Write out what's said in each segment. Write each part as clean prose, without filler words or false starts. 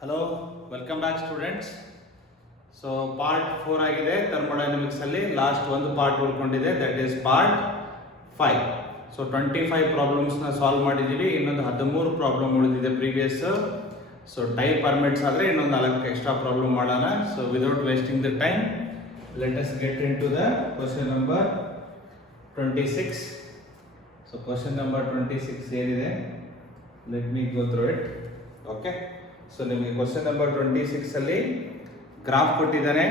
Hello welcome back students. So part 4 ಆಗಿದೆ thermodynamics ಅಲ್ಲಿ. Last ಒಂದು ಪಾರ್ಟ್ ಉಳ್ಕೊಂಡಿದೆ, ದಟ್ ಈಸ್ ಪಾರ್ಟ್ 5. ಸೊ 25 ಪ್ರಾಬ್ಲಮ್ಸ್ನ ಸಾಲ್ವ್ ಮಾಡಿದ್ದೀವಿ, ಇನ್ನೊಂದು 13 ಪ್ರಾಬ್ಲಮ್ ಉಳಿದಿದೆ ಪ್ರೀವಿಯಸ್. ಸೊ ಟೈಮ್ ಪರ್ಮಿಟ್ಸ್ ಆದರೆ ಇನ್ನೊಂದು 4 ಎಕ್ಸ್ಟ್ರಾ ಪ್ರಾಬ್ಲಮ್ ಮಾಡೋಣ. So without wasting the time let us get into the question number 26. So question number 26 ಏನಿದೆ, let me go through it. Okay, so ನಿಮಗೆ question number 26 ಅಲ್ಲಿ graph ಕೊಟ್ಟಿದ್ದಾನೆ.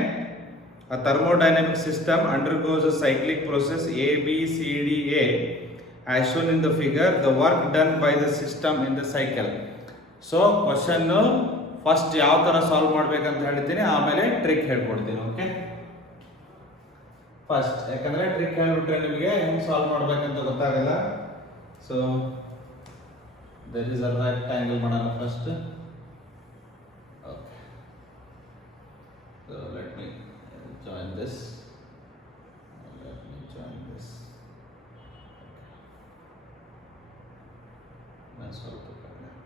A thermodynamic system undergoes a cyclic process A, B, C, D, A as shown in the figure. The work done by the system in the cycle. So question first ಯಾವ ಥರ solve ಮಾಡ್ಬೇಕಂತ ಹೇಳ್ತೀನಿ, ಆಮೇಲೆ trick ಹೇಳ್ಕೊಡ್ತೀನಿ. Okay, first ಯಾಕಂದರೆ trick ಹೇಳ್ಬಿಟ್ರೆ ನಿಮಗೆ ಹೆಂಗೆ ಸಾಲ್ವ್ ಮಾಡ್ಬೇಕಂತ ಗೊತ್ತಾಗಲ್ಲ. So that is a rectangle ಮಾಡೋಣ first. So let me join this. मैं solve तो कर रहा हूँ.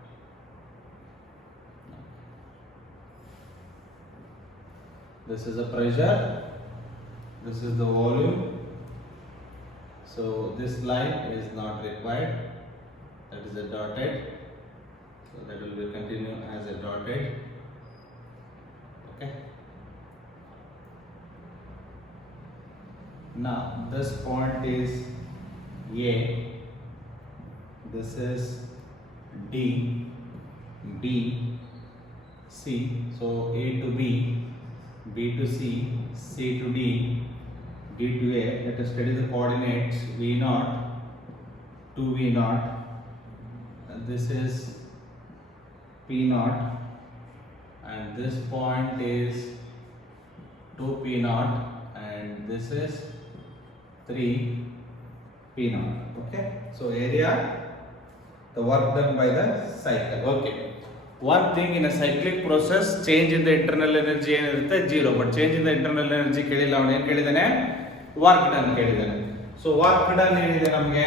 This is a pressure. This is the volume. So this line is not required. That is a dotted. So that will be continue as a dotted. Okay. Now this point is A, this is D, B, C. So A to B, B to C, C to D, D to A. Let us study the coordinates. V0 to V0, and this is P0, and this point is 2P0, and this is 3P0. Okay, so area, the work done by the cycle. Okay, one thing in a cyclic process, change in the internal energy ಏನಿರುತ್ತೆ zero, but change in the internal energy ಕೇಳಿಲ್ಲ. ಅವನು ಏನು ಕೇಳಿದಾನೆ, work done ಕೇಳಿದಾನೆ. So work done ಏನಿದೆ ನಮಗೆ,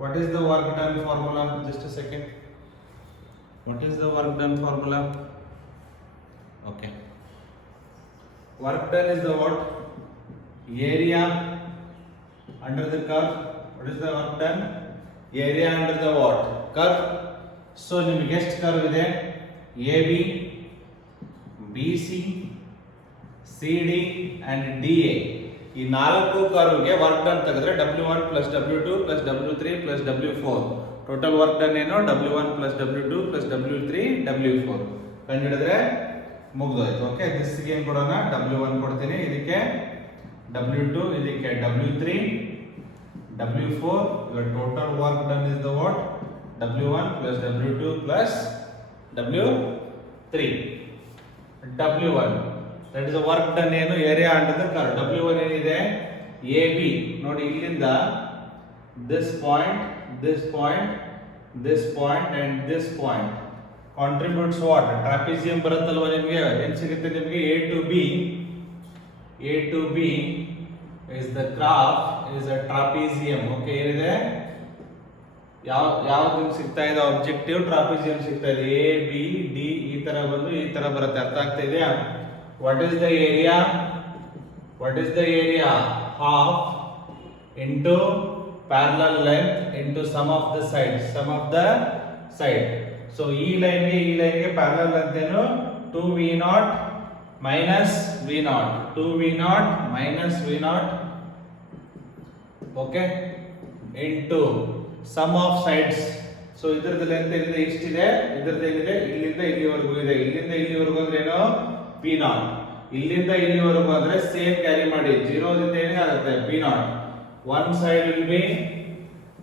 what is the work done formula? Just a second. What is the work done formula? Okay, work done is the what? Area under the curve. What is the work done? Area under the what? Curve. So ನಿಮಗೆ ಎಷ್ಟು curve ಇದೆ, AB, BC, CD and DA. ಈ 4 ಕರ್ವ್ಗೆ work done ತೆಗೆದ್ರೆ W1 plus W2 plus W3 plus W4. Total work done ಏನು, W1 plus W2 plus W3 W4 ಕಂಡುಹಿಡಿದ್ರೆ ಮುಗಿದೋಯ್ತು. Okay, ದಿಸ್ಗೆ ಏನು ಕೊಡೋಣ, W1 ಕೊಡ್ತೀನಿ, ಇದಕ್ಕೆ W2, ಇದಕ್ಕೆ W3, W4. your total work done is the what? W1 plus W2 plus W3. W1 that is the work done ಏನು, area under the curve. W1 ಏನಿದೆ, AB ನೋಡಿ, ಇಲ್ಲಿಂದ this point, this point, this point and this point contributes what? trapezium ಬರುತ್ತಲ್ವ ನಿಮಗೆ, ಏನು ಸಿಗುತ್ತೆ ನಿಮಗೆ, A to B is the graph is a trapezium. Okay, ಏನಿದೆ, ಯಾವ್ದು ನಿಮ್ಗೆ ಸಿಗ್ತಾ ಇದೆ, ಆಬ್ಜೆಕ್ಟಿವ್ ಟ್ರಾಪಿಜಿಯಂ ಸಿಗ್ತಾ ಇದೆ. A B D ಈ ತರ ಬಂದು ಈ ತರ ಬರುತ್ತೆ. ಅರ್ಥ ಆಗ್ತಾ ಇದೆಯಾ? what is the area? Half into parallel length into sum of the side. So ಈ ಲೈನ್ಗೆ ಪ್ಯಾರಲಲ್ ಲೆಂತ್ ಏನು, 2V0 minus V0, 2V0 minus V0, okay, into sum of sides. So ಇದರದ್ದು ಲೆಂತ್ ಏನಿದೆ ಇಷ್ಟಿದೆ, ಇದರದ್ದು ಏನಿದೆ ಇಲ್ಲಿಂದ ಇಲ್ಲಿವರೆಗೂ ಇದೆ. ಇಲ್ಲಿಂದ ಇಲ್ಲಿವರೆಗೂ ಅಂದ್ರೆ ಏನು, P0. ಇಲ್ಲಿಂದ ಇಲ್ಲಿವರೆಗೂ ಅಂದ್ರೆ ಸೇಮ್ ಕ್ಯಾರಿ ಮಾಡಿ, 0 ದಿಂದ ಏನಾಗುತ್ತೆ, P0. one side will be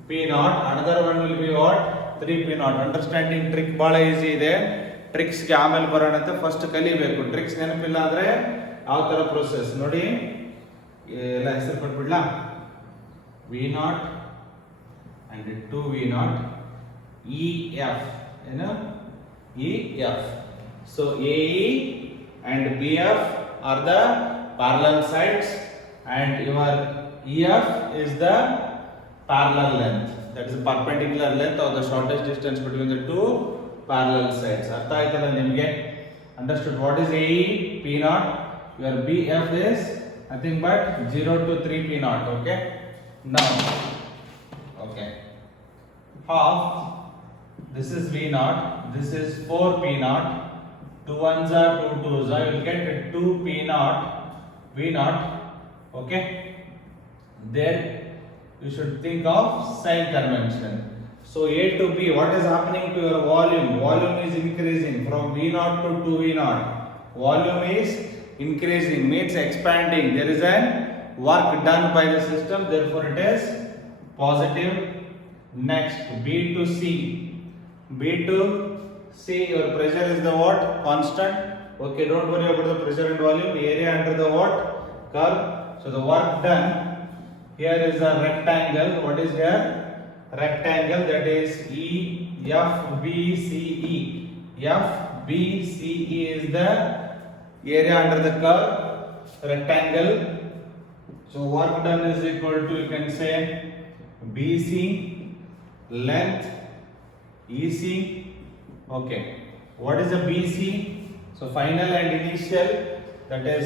P0, another one will be what, 3P0. Understanding trick ಬಹಳ ಈಸಿ ಇದೆ. ಟ್ರಿಕ್ಸ್ಗೆ ಆಮೇಲೆ ಬರೋಣ ಅಂತ ಫಸ್ಟ್ ಕಲಿಬೇಕು. ಟ್ರಿಕ್ಸ್ ನೆನಪಿಲ್ಲ ಅಂದ್ರೆ ಯಾವ ತರ ಪ್ರೋಸೆಸ್ ನೋಡಿ, ಎಲ್ಲ ಹೆಸರು ಕೊಟ್ಬಿಡ್ಲಾ, V0 and 2V0, EF ಏನು, EF. So AE and BF are the parallel sides and your EF is the parallel length, that is the perpendicular length or the shortest distance between the two parallel sides. ಅರ್ಥ ಆಯ್ತಲ್ಲ ನಿಮಗೆ? Understood what is AE? P naught. Your BF is nothing but 0 to 3 P naught. Okay. Now, okay. Half. This is V naught. This is 4 P naught. 2 ones are 2 twos are. You will get 2 P naught V naught. Okay. There you should think of sign convention. So A to B, what is happening to your volume? Volume is increasing from V naught to 2V naught. Volume is increasing, means expanding. There is an work done by the system, therefore it is positive. Next, B to C. B to C, your pressure is the what? Constant. Okay, don't worry about the pressure and volume. Area under the what? Curve. So the work done. Here is a rectangle. What is here? Rectangle, that is EFBCE. FBCE is the area under the curve rectangle. So work done is equal to, you can say, BC length EC. Okay, what is the BC? So final and initial, that is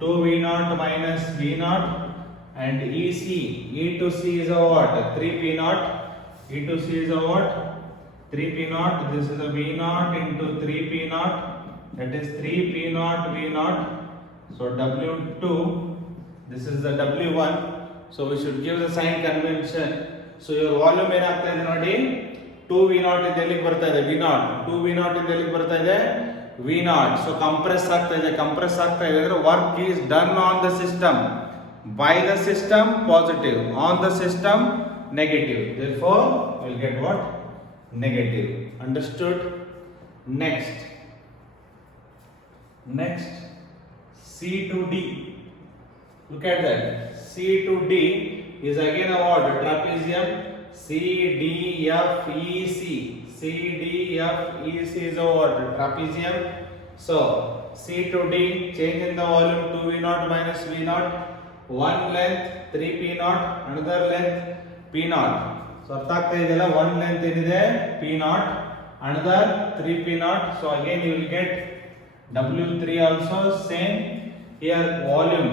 2V naught minus V naught. And EC, E to C is a what? 3P naught. E to C is a what? 3P naught. This is a V naught into 3P naught. That is 3P naught V naught. So W2, this is the W1. So we should give the sign convention. So your volume ಏನಾಗ್ತಾ ಇದೆ ನೋಡಿ, 2V naught ಇಂದ ಎಲ್ಲಿಗೆ ಬರ್ತಾ ಇದೆ? V naught. 2V naught ಇಂದ ಎಲ್ಲಿಗೆ ಬರ್ತಾ ಇದೆ? V naught. So compress ಆಗ್ತಾ ಇದೆ. Compress ಆಗ್ತಾ ಇದೆ ಅಂದ್ರೆ work is done on the system. By the system positive, on the system negative, therefore we will get what? Negative. Understood? Next C to D. Look at that. C to D is again a what? Trapezium. C D F E C. C D F E C is a what? Trapezium. So C to D, change in the volume 2V naught minus V naught. One length 3P naught, another length P naught. So ಅರ್ಥ ಆಗ್ತಾ ಇದೆಯಲ್ಲ, one length ಏನಿದೆ P naught, another 3P naught. So again you will get W3 also same. Here volume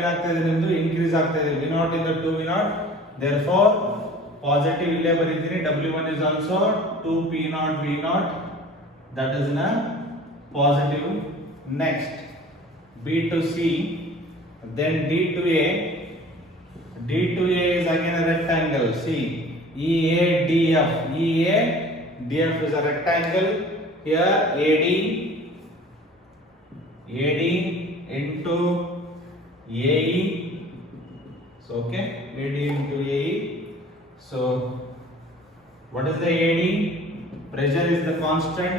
ಏನಾಗ್ತಾ ಇದೆ ನಿಮ್ಮದು? Increase ಆಗ್ತಾ ಇದೆ. V naught ಇಂದ 2V naught. Therefore positive ಇಲ್ಲೇ ಬರೀತೀನಿ. W1 is also 2P naught V naught. That is in a positive. Next B to C. Then D to A. D to A is again a rectangle. See, EADF. EADF is a rectangle. Here AD into AE. So okay, AD into AE. So what is the AD? Pressure is the constant.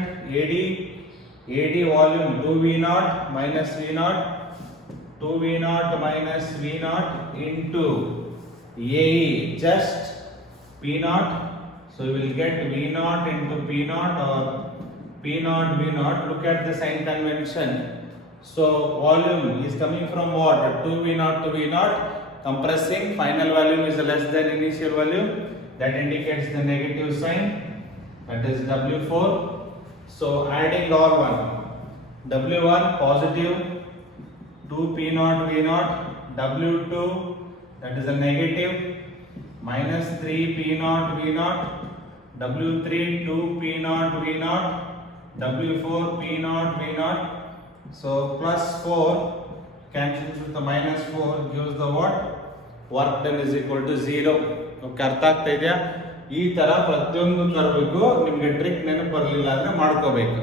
AD volume 2V naught minus V naught. 2V naught minus V naught into AE, just P naught. So we will get V naught into P naught or P naught V naught. Look at the sign convention. So volume is coming from what? 2V naught to V naught. Compressing, final volume is less than initial volume. That indicates the negative sign. That is W4. So adding all one. W1 positive. 2P naught V naught, W2, that is a negative, minus 3P naught V naught, W3 2P naught V naught, W4 P naught V naught. So plus 4 cancels with the minus 4 gives the what? Work done is equal to 0. Okay, ಅರ್ಥ ಆಗ್ತಾ ಇದೆಯಾ? ಈ ತರ ಪ್ರತಿಯೊಂದು ತರಬೇಕು. ನಿಮಗೆ trick ನೆನಪು ಬರಲಿಲ್ಲ ಅಂದ್ರೆ ಮಾಡ್ಕೋಬೇಕು.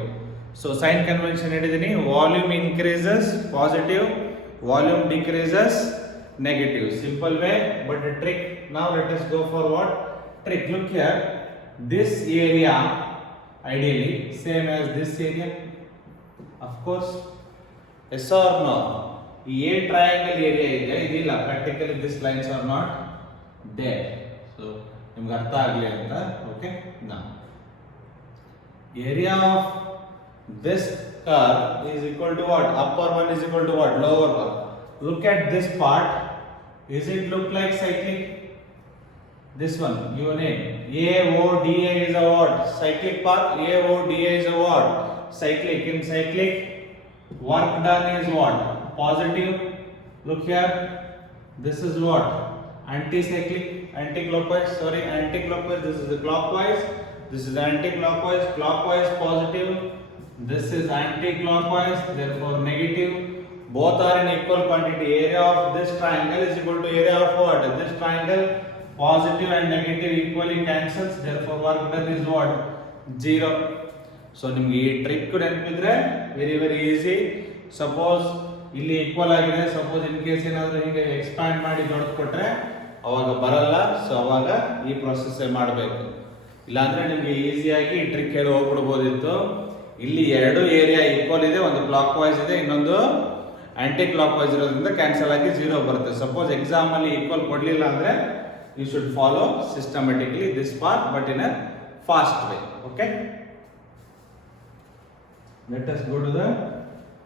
So sign convention ಹೇಳಿದೀನಿ. Volume increases positive, volume decreases negative. Simple way, but a trick. Now let us go for what? Trick. Look here. This area ideally same as this area. Of course. Yes or no? A triangle area ಇದೆ, ಇದಿಲ್ಲ. Practically these lines are not there. So ನಿಮ್ಗೆ ಅರ್ಥ ಆಗಲಿ ಅಂತ. Okay. Now area of this curve is equal to what? Upper one is equal to what? Lower one. Look at this part. Is it look like cyclic? This one, give a name. AODA is a what? Cyclic path. AODA is a what? Cyclic. In cyclic, work done is what? Positive. Look here. This is what? Anti-cyclic, anti-clockwise. Sorry, anti-clockwise. This is the clockwise. This is anti-clockwise. Clockwise positive. This is anti-clockwise. Therefore negative. Both are in equal quantity. Area of this triangle is equal to area of what? This triangle. Positive and negative equally cancels. Therefore work done is what? 0. So ನಿಮಗೆ ಈ trick ನೆನಪಿದ್ರೆ very easy. Suppose ಇಲ್ಲಿ equal ಆಗಿದೆ, suppose in case ಏನಾದರೂ ಹೀಗೆ expand ಮಾಡಿ ದೊಡ್ಡದು ಕೊಟ್ರೆ ಅವಾಗ ಬರಲ್ಲ. ಸೊ ಅವಾಗ ಈ ಪ್ರೊಸೆಸ್ ಮಾಡಬೇಕು. ಇಲ್ಲಾಂದ್ರೆ ನಿಮಗೆ ಈಸಿಯಾಗಿ ಈ ಟ್ರಿಕ್ ಹೇಳಿ ಹೋಗ್ಬಿಡ್ಬೋದಿತ್ತು. ಇಲ್ಲಿ ಎರಡು ಏರಿಯಾ ಈಕ್ವಲ್ ಇದೆ, ಒಂದು ಕ್ಲಾಕ್ ವೈಸ್ ಇದೆ, ಇನ್ನೊಂದು ಆಂಟಿ ಕ್ಲಾಕ್ ವೈಸ್ ಇರೋದ್ರಿಂದ ಕ್ಯಾನ್ಸಲ್ ಆಗಿ 0 ಬರುತ್ತೆ. ಸಪೋಸ್ ಎಕ್ಸಾಮ್ ಅಲ್ಲಿ ಈಕ್ವಲ್ ಕೊಡ್ಲಿಲ್ಲ ಅಂದ್ರೆ you should follow systematically this part but in a fast way. Okay, let us go to the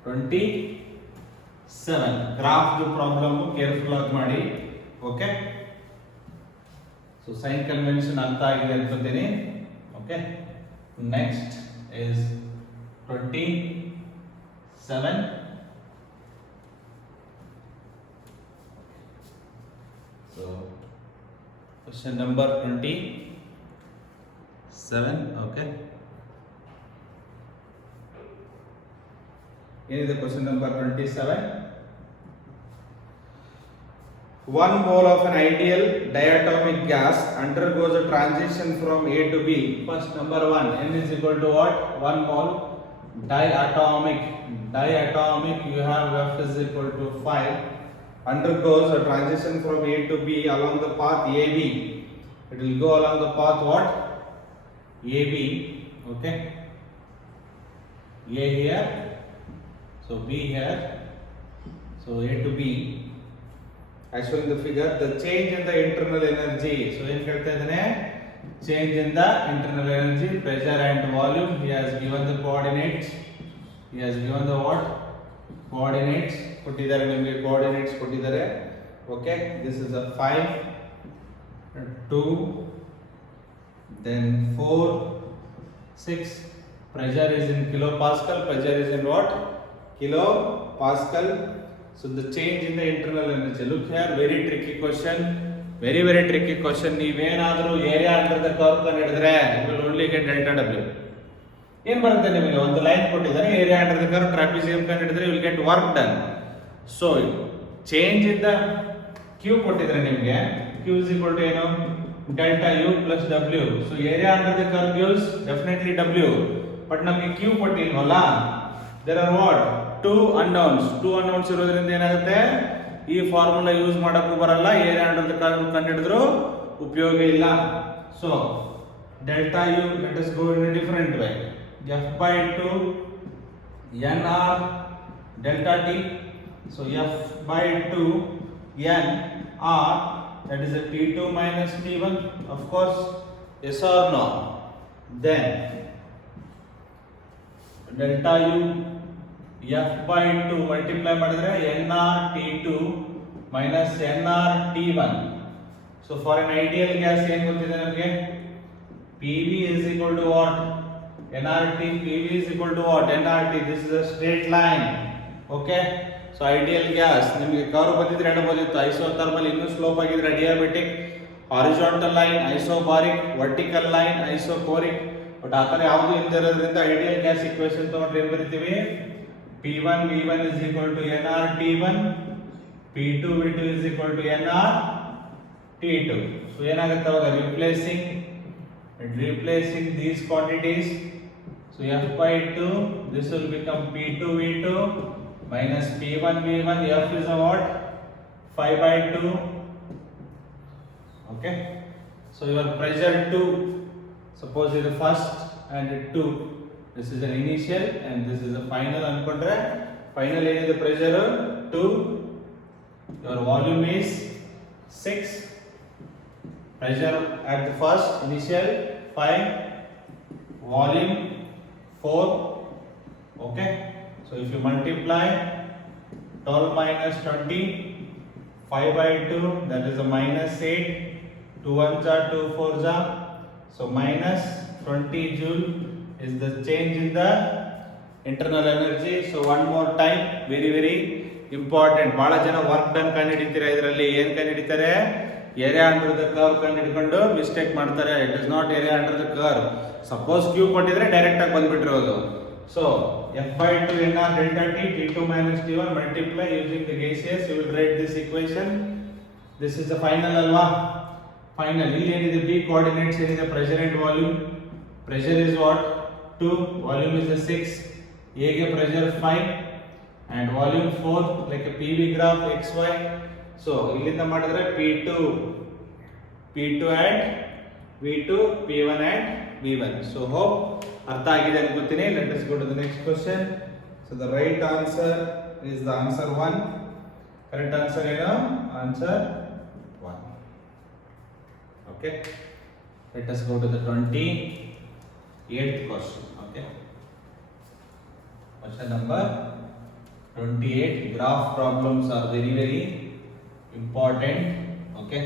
27 graph the problem careful ಆಗಿ ಮಾಡಿ. Okay, so sign convention ಅರ್ಥ ಆಗಿದೆ ಅನ್ಕೊಂತೀನಿ. Okay, next is 27. So question number 27. Okay, ಏನಿದೆ question number 27? 1 mole of an ideal diatomic gas undergoes a transition from A to B. First, number 1, N is equal to what? 1 mole. Diatomic, you have F is equal to 5. Undergoes a transition from A to B along the path AB. It will go along the path what? AB. Okay, A here, so B here, so A to B. As shown in the figure, the change in the internal energy. So in ಹೇಳ್ತಾ ಇದ್ದಾನೆ change in the internal energy, pressure and volume. He has given the coordinates. He has given the what? Coordinates. ಕೊಟ್ಟಿದ್ದಾರೆ ನಿಮಗೆ coordinates ಕೊಟ್ಟಿದ್ದಾರೆ. Okay, this is a 5, 2, then 4, 6. Pressure is in kilopascal. Pressure is in what? Kilopascal. So the change in the internal energy. Look here, very tricky question. Very tricky question. ನೀವೇನಾದರೂ area under the curve ಕಂಡುಹಿಡಿದ್ರೆ you will only get delta W. ಏನು ಬರುತ್ತೆ ನಿಮಗೆ? ಒಂದು line ಕೊಟ್ಟಿದ್ದಾರೆ, area under the curve trapezium ಕಂಡುಹಿಡಿದ್ರೆ you will get work done. So change in the Q ಕೊಟ್ಟಿದ್ದಾರೆ ನಿಮಗೆ. Q is equal to ಏನು? delta U plus W. So area under the curve gives definitely W. But ನಮಗೆ Q ಕೊಟ್ಟಿಲ್ವಲ್ಲ? There are what? Two unknowns ಇರೋದ್ರಿಂದ ಏನಾಗುತ್ತೆ? ಈ formula use ಮಾಡಕ್ಕೂ ಬರಲ್ಲ, area under the curve ಕಂಡುಹಿಡಿದ್ರು ಉಪಯೋಗ ಇಲ್ಲ. So delta U, let us go in a different way. F by 2 NR delta T. So F by 2 NR, that is a T2 minus T1, of course. Yes or no? Then delta U F by 2 multiply ಮಾಡಿದ್ರೆ NR T2 minus NR T1. So for an ideal gas ಏನು ಗೊತ್ತಿದೆ ನಮಗೆ? PV is equal to what? NRT. PV is equal to what? NRT. This is a straight line. Okay, so ideal gas ನಿಮಗೆ curve ಬಂದಿದ್ರೆ ಹೇಳಬಹುದಿತ್ತು, isothermal ಇನ್ನೂ slope ಆಗಿದ್ರೆ adiabatic, horizontal line isobaric, vertical line isochoric. But ಆ ಥರ ಯಾವುದು ಇಲ್ಲದೆ ಇರೋದ್ರಿಂದ ಐಡಿಯಲ್ ಗ್ಯಾಸ್ ಇಕ್ವೇಷನ್ ತಗೊಂಡ್ರೆ ಏನು ಬರೀತೀವಿ? P1 V1 is equal to NR T1, P2 V2 is equal to NR T2. So ಏನಾಗುತ್ತೆ ಅವಾಗ? replacing these quantities. So F by 2, this will become P2 V2 minus P1 V1. F is a what? 5 by 2. Okay, so your pressure 2, suppose it is the first and 2. This is an initial and this is the final. ಅನ್ಕೊಂಡ್ರೆ final ಏನಿದೆ pressure 2, your volume is 6, pressure at the first initial 5, volume 4. Okay, so if you multiply 12 minus 20, 5 by 2, that is a minus 8, 2 1s are 2 4s are So minus 20 joule is the change in the internal energy. So one more time, very important. ಬಹಳ ಜನ work done ಕಂಡು ಹಿಡಿತೀರಾ, ಇದರಲ್ಲಿ ಏನು ಕಂಡು ಹಿಡಿತಾರೆ, area under the curve ಕಂಡು ಹಿಡ್ಕೊಂಡು mistake ಮಾಡ್ತಾರೆ. It is not area under the curve. Suppose Q ಕೊಟ್ಟಿದ್ರೆ ಡೈರೆಕ್ಟ್ ಆಗಿ ಬಂದ್ಬಿಟ್ಟಿರೋದು. So F/2 NR delta T T2 minus T1 multiply using the gaseous. You will write this equation. This is the final alwa. Final. ಇಲ್ಲಿ ಏನಿದೆ B coordinates ಏನಿದೆ, pressure and volume. Pressure is what? 2. Volume is the 6. A ಗೆ pressure 5 and volume 4, like a PV graph XY. So ಇಲ್ಲಿಂದ ಮಾಡಿದ್ರೆ P2 and V2, P1 and V1. So hope ಅರ್ಥ ಆಗಿದೆ ಅನ್ಕೋತೀನಿ. Let us go to the next question. So the right answer is the answer 1. Correct answer ಏನು? Answer 1. Okay. Let us go to the 28th question. Okay. Question number 28. Graph problems are very important. Okay.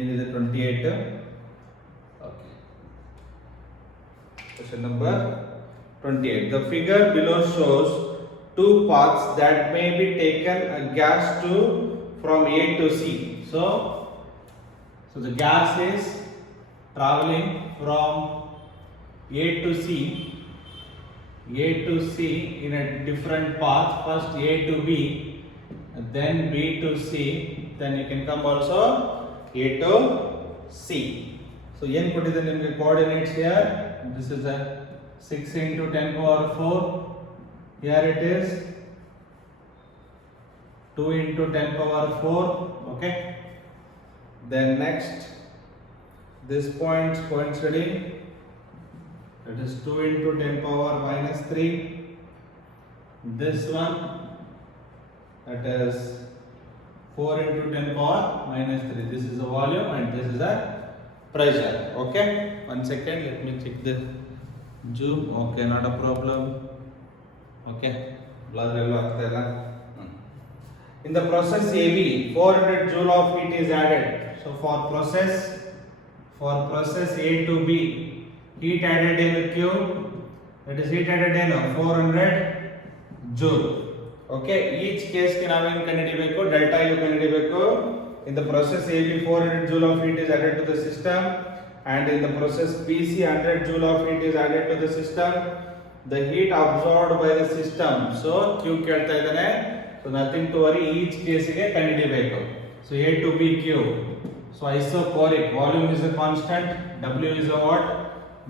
ಏನಿದೆ 28? Okay. Question number 28. The figure below shows two paths that may be taken a gas to from A to C. So the gas is traveling from A to C in a different path. First A to B, then B to C, then you can come also A to C. So ಏನು ಕೊಟ್ಟಿದೆ ನಿಮಗೆ coordinates here? This is a 6 into 10 power 4. Here it is 2 into 10 power 4. Okay. Then next, this point coinciding. That is 2 into 10 power minus 3. This one, that is 4 into 10 power minus 3. This is the volume and this is the pressure. Okay. 1 second. Let me check the zoom. Okay, not a problem. Okay. In the process AB, 400 joule of heat is added. So for process A to B, heat added in the Q, that is heat added in 400 joule. Okay, each case ಗೆ ನಾವೇನು ಕಂಡುಹಿಡಿಯಬೇಕು, delta U ಕಂಡುಹಿಡಿಯಬೇಕು. In the process AB, 400 joule of heat is added to the system, and in the process BC, 100 joule of heat is added to the system. The heat absorbed by the system. So Q ಕೇಳ್ತಾ ಇದ್ದಾನೆ. So nothing to worry, each case ಗೆ ಕಂಡುಹಿಡಿಯಬೇಕು. So A to B Q. So isochoric, volume is a constant, W is a what?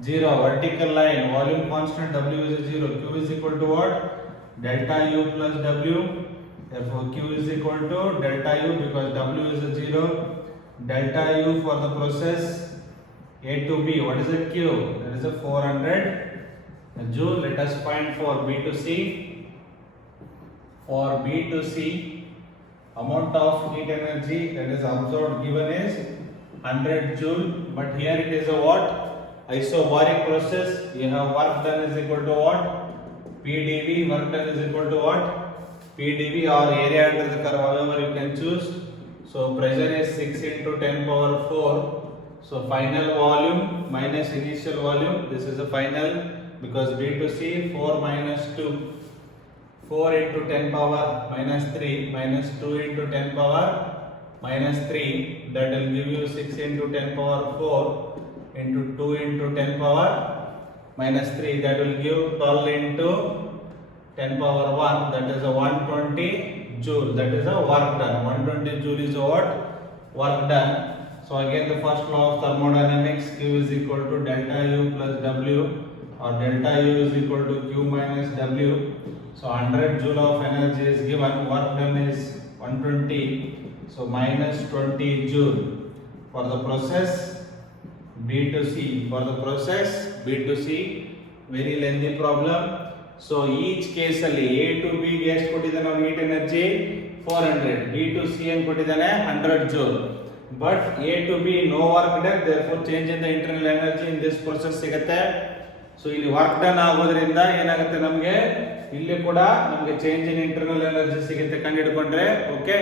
0. Vertical line, volume constant, W is a 0. Q is equal to what? Delta U plus W. Therefore Q is equal to delta U because W is a 0. Delta U for the process A to B. What is the Q? That is a 400 joule. Let us find for B to C. For B to C, amount of heat energy that is absorbed given is 100 joule. But here it is a what? Isobaric process. You have work done is equal to what? PdV. Work done is equal to what? PdV or area under the curve, however you can choose. So pressure is 6 into 10 power 4. So final volume minus initial volume. This is the final because B to C 4 minus 2. 4 into 10 power minus 3 minus 2 into 10 power minus 3. That will give you 6 into 10 power 4 into 2 into 10 power minus 3. That will give 12 into 10 power 1. That is a 120 joule. That is a work done. 120 joule is a what? Work done. So again the first law of thermodynamics, Q is equal to delta U plus W, or delta U is equal to Q minus W. So 100 joule of energy is given. Work done is 120. So minus 20 joule for the process B to C. For the process B to C, very lengthy problem. So each case ಅಲ್ಲಿ A to B ಗೆ ಎಷ್ಟು ಕೊಟ್ಟಿದ್ದಾನೆ ನಾವು heat energy 400, B to C ಏನು ಕೊಟ್ಟಿದ್ದಾನೆ 100 joule. But A to B no work done, therefore change in the internal energy in this process ಸಿಗುತ್ತೆ. So ಇಲ್ಲಿ work done ಆಗೋದ್ರಿಂದ ಏನಾಗುತ್ತೆ ನಮಗೆ ಇಲ್ಲಿ ಕೂಡ ನಮಗೆ change in internal energy ಸಿಗುತ್ತೆ ಕಂಡು ಹಿಡ್ಕೊಂಡ್ರೆ. Okay,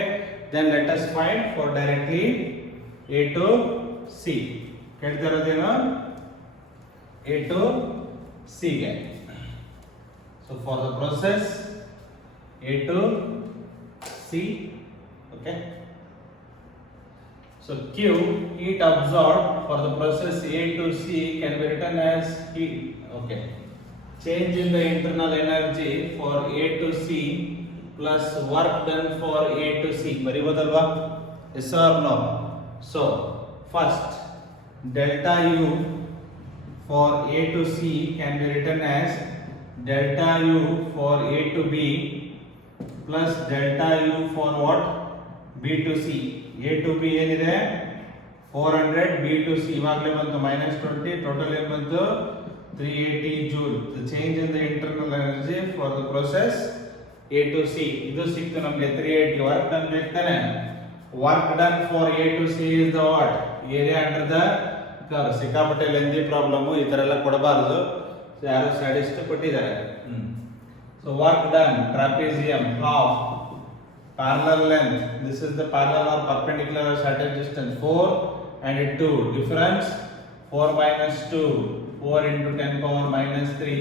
then let us find for directly A to C. ಕೇಳ್ತಾ ಇರೋದೇನು A to C ಗೆ. So for the process A to C, okay. So Q, heat absorbed for the process A to C can be written as heat, okay. Change in the internal energy for A to C plus work done for A to C. ಬರಿಬೋದಲ್ವಾ? Yes or no? So first delta U for A to C can be written as delta U for A to B plus delta U for what? B to C. A to B ಏನಿದೆ 400, B to C ಇವಾಗಲೇ ಬಂತು -20, total ಏನು ಬಂತು 380 joule. The change in the internal energy for the process A to C ಇದು ಸಿಕ್ತು ನಮಗೆ 380. Work done ಬೇಕು ತಾನೆ. Work done for A to C is the what? Area under the curve. ಸಿಕ್ಕಾಪಟ್ಟೆ ಲೆಂದಿ ಪ್ರಾಬ್ಲಮ್, ಈ ತರ ಎಲ್ಲ ಕೊಡಬಾರದು. ಯಾರು ಸ್ಟ್ಯಾಟಿಸ್ಟ್ ಕೊಟ್ಟಿದ್ದಾರೆ. So work done, trapezium half, parallel length, this is the parallel or perpendicular or certain distance 4 and 2, difference 4 minus 2, 4 into 10 power minus 3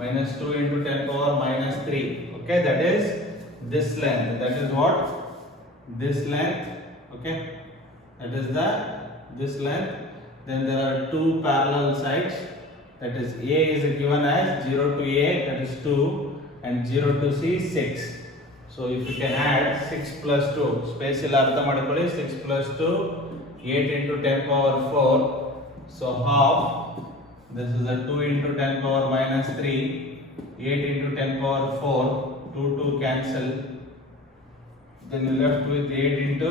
minus 2 into 10 power minus 3, okay, that is this length, that is what? This length, okay, that is the this length. Then there are two parallel sides, that is A is given as 0 to A, that is 2, and 0 to C 6. So if you can add 6 plus 2, space illa artha madikoli, 6 plus 2, 8 into 10 power 4, so half, this is a 2 into 10 power minus 3, 8 into 10 power 4, 2 cancel, then you left with 8 into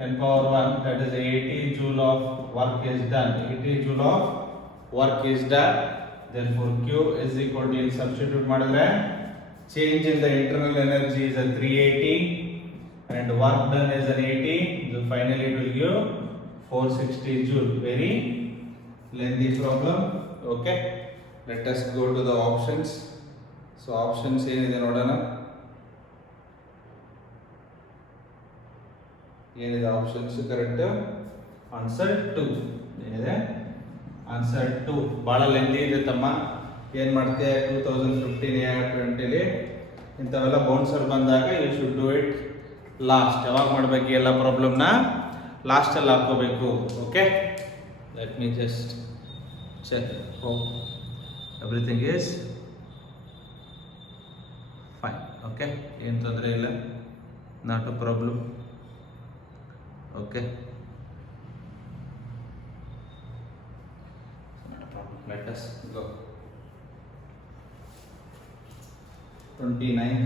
10 power 1, that is 80 joule of work is done, 80 joule of work is done. Therefore Q is equal to, in substitute madidre, change in the internal energy is a 380 and work done is an 80, so finally it will give 460 joule. Very lengthy problem, okay. Let us go to the options. So options ಏನಿದೆ ನೋಡೋಣ. ಏನಿದೆ options? Correct answer 2 ಏನಿದೆ, answer 2. ಭಾಳ lengthy ಇದೆ ತಮ್ಮ, ಏನು ಮಾಡ್ತೀಯ 2015 ಇಂಥವೆಲ್ಲ ಬೌನ್ಸರ್ ಬಂದಾಗ you should do it last. ಯಾವಾಗ ಮಾಡಬೇಕು ಎಲ್ಲ ಪ್ರಾಬ್ಲಮ್ನ ಲಾಸ್ಟಲ್ಲಿ ಹಾಕೋಬೇಕು, okay. Let me just check everything is fine, okay. ಏನು ತೊಂದರೆ ಇಲ್ಲ, not a problem, okay. Let us go. 29th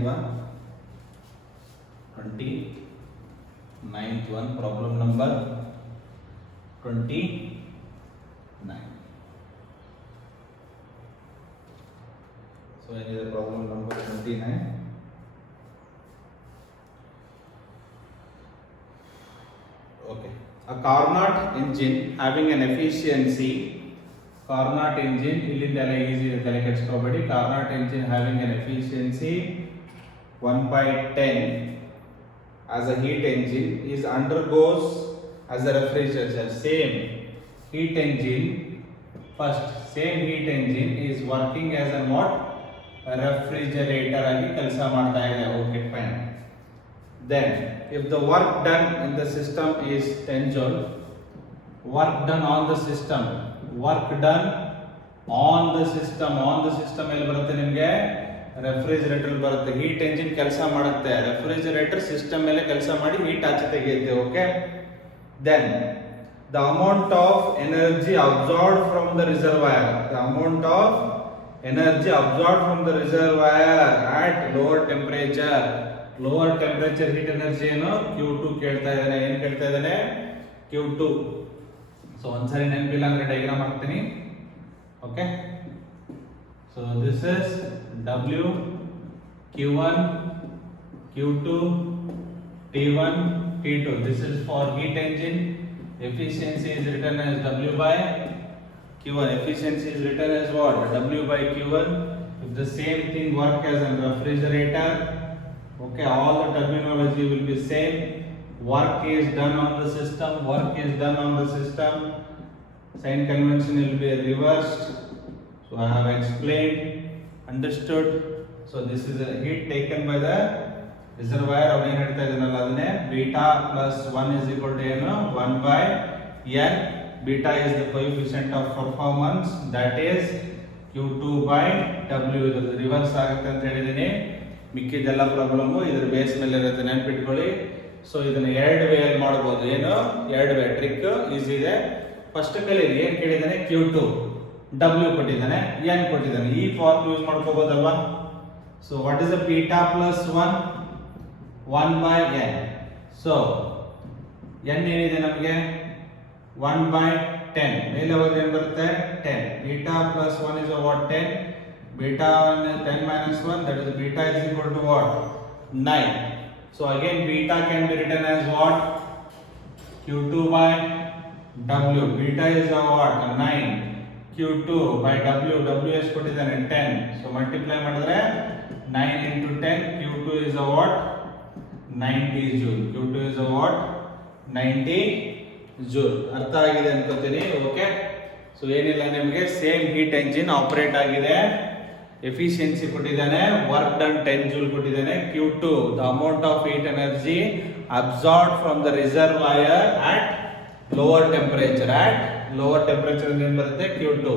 one, problem number 29. So any other problem number 29? Okay. A Carnot engine having an efficiency, Carnot engine, ಇಲ್ಲಿಂದೆಲ್ಲ easy ತಲೆ ಕೆಡಿಸ್ಕೋಬೇಡಿ. Carnot engine having an efficiency 1/10 as a heat engine is undergoes as a refrigerator. Same heat engine, first same heat engine is working as a what? A refrigerator ಆಗಿ ಕೆಲಸ ಮಾಡ್ತಾ ಇದೆ. Okay, fine. Then if the work done in the system is 10 joule, work done on the system, work done on the system ಎಲ್ಲಿ ಬರುತ್ತೆ ನಿಮಗೆ? Refrigerator ಬರುತ್ತೆ. Heat engine ಕೆಲಸ ಮಾಡುತ್ತೆ, ರೆಫ್ರಿಜರೇಟರ್ ಸಿಸ್ಟಮ್ ಮೇಲೆ ಕೆಲಸ ಮಾಡಿ ಹೀಟ್ ಆಚೆ ತೆಗೆಯುತ್ತೆ, okay. Then the amount of energy absorbed from the reservoir, the amount of energy absorbed from the reservoir at lower temperature, lower temperature heat energy ಏನು? Q2 ಕೇಳ್ತಾ ಇದ್ದಾನೆ. ಏನು ಕೇಳ್ತಾ ಇದ್ದಾನೆ? Q2. ಸೊ ಒಂದ್ಸರಿ ನೆನಪಿಲ್ಲ ಅಂದ್ರೆ ಡಯಾಗ್ರಾಮ್ ಹಾಕ್ತೀನಿ, okay. So this is W, Q1, Q2, T1, T2. This is for heat engine. Efficiency is written as W by Q1. Efficiency is written as what? W by Q1. If the same thing work as a refrigerator, Okay, all the terminology will be same. Work is done on the system, work is done on the system. Sign convention will be reversed. So I have explained, understood. So this is a heat taken by the reservoir. Avane ಹೇಳ್ತಾ ಇದನಲ್ಲ ಅದನ್ನೇ beta plus 1 is equal to ಏನು 1 by n. Beta is the coefficient of performance, that is Q2 by W. ಇದು reverse ಆಗುತ್ತೆ ಅಂತ ಹೇಳಿದೀನಿ. ಮಿಕ್ಕಿದೆಲ್ಲ problem ಇದರ base ಮೇಲೆ ಇರುತ್ತೆ, ನೆನಪಿಟ್ಕೊಳ್ಳಿ. ಸೊ ಇದನ್ನ ಎರಡು ವೇ ಅಲ್ಲಿ ಮಾಡಬಹುದು. ಏನು ಎರಡು ವೇ ಟ್ರಿಕ್ ಈಸಿ ಇದೆ. ಫಸ್ಟ್ ಕಲೀರಿ, ಏನು ಕೇಳಿದಾನೆ Q2 W ಕೊಟ್ಟಿದ್ದಾನೆ, n ಕೊಟ್ಟಿದ್ದಾನೆ. ಈ ಫಾರ್ಮ್ ಯೂಸ್ ಮಾಡ್ಕೋಬಹುದಲ್ವಾ? So what is the beta plus 1 by n. So n ಏನಿದೆ ನಮಗೆ 1 by 10. ಮೇಲೆ ಹೋದ್ರೆ ಏನು ಬರುತ್ತೆ 10. Beta plus 1 is what 10. Beta 10 minus 1, that is beta is equal to what 9. So again beta can be written as what Q2 by W. Beta is what 9. Q2 by W. W is put is 10. So multiply ಮಾಡಿದ್ರೆ 9 into 10. Q2 is a what 90 joule. Q2 is a what 90 joule. ಅರ್ಥ ಆಗಿದೆ ಅನ್ಕೋತೀನಿ. Okay, so ಏನಿಲ್ಲ, ನಿಮಗೆ same heat engine operate ಆಗಿದೆ. Efficiency ಕೊಟ್ಟಿದ್ದಾನೆ, work done 10 ಜೂಲ್ ಕೊಟ್ಟಿದ್ದಾನೆ. Q2 the amount of heat energy absorbed from the reservoir at lower temperature. At lower temperature ಏನು ಬರುತ್ತೆ Q2,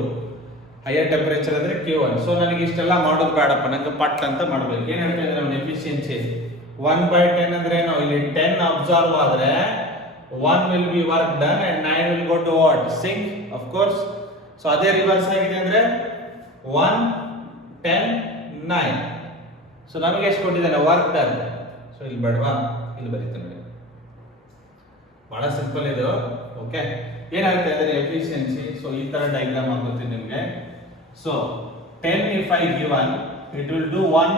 ಹೈಯರ್ ಟೆಂಪರೇಚರ್ ಅಂದ್ರೆ Q1. ಸೊ ನನಗೆ ಇಷ್ಟೆಲ್ಲ ಮಾಡೋದು ಬೇಡಪ್ಪ, ನನಗೆ ಪಟ್ ಅಂತ ಮಾಡಬೇಕು. ಏನು ಹೇಳ್ತಾ ಇದ್ದಾರೆ ಅವನು ಎಫಿಷಿಯನ್ಸಿ 1 by 10 ಅಂದ್ರೆ ಏನು, ಇಲ್ಲಿ 10 ಅಬ್ಸಾರ್ವ್ ಆದ್ರೆ 1 will be work done and 9 will go to what sink, of course. So ಅದೇ ರಿವರ್ಸ್ ಆಗಿದೆ ಅಂದ್ರೆ 1 10 9. ಸೊ ನಮಗೆ ಎಷ್ಟು ಕೊಟ್ಟಿದ್ದಾನೆ ವರ್ಕ್ ಡನ್. ಸೊ ಇಲ್ಲಿ ಬೇಡವಾ, ಇಲ್ಲಿ ಬರೀತಾನೆ ನೋಡಿ, ಬಹಳ ಸಿಂಪಲ್ ಇದು. ಓಕೆ, ಏನಾಗುತ್ತೆ ಅಂದ್ರೆ ಎಫಿಷಿಯನ್ಸಿ. ಸೊ ಈ ತರ ಡಯಾಗ್ರಾಮ್ ಆಗುತ್ತೆ ನಿಮಗೆ. So 10 if I given, it will do 1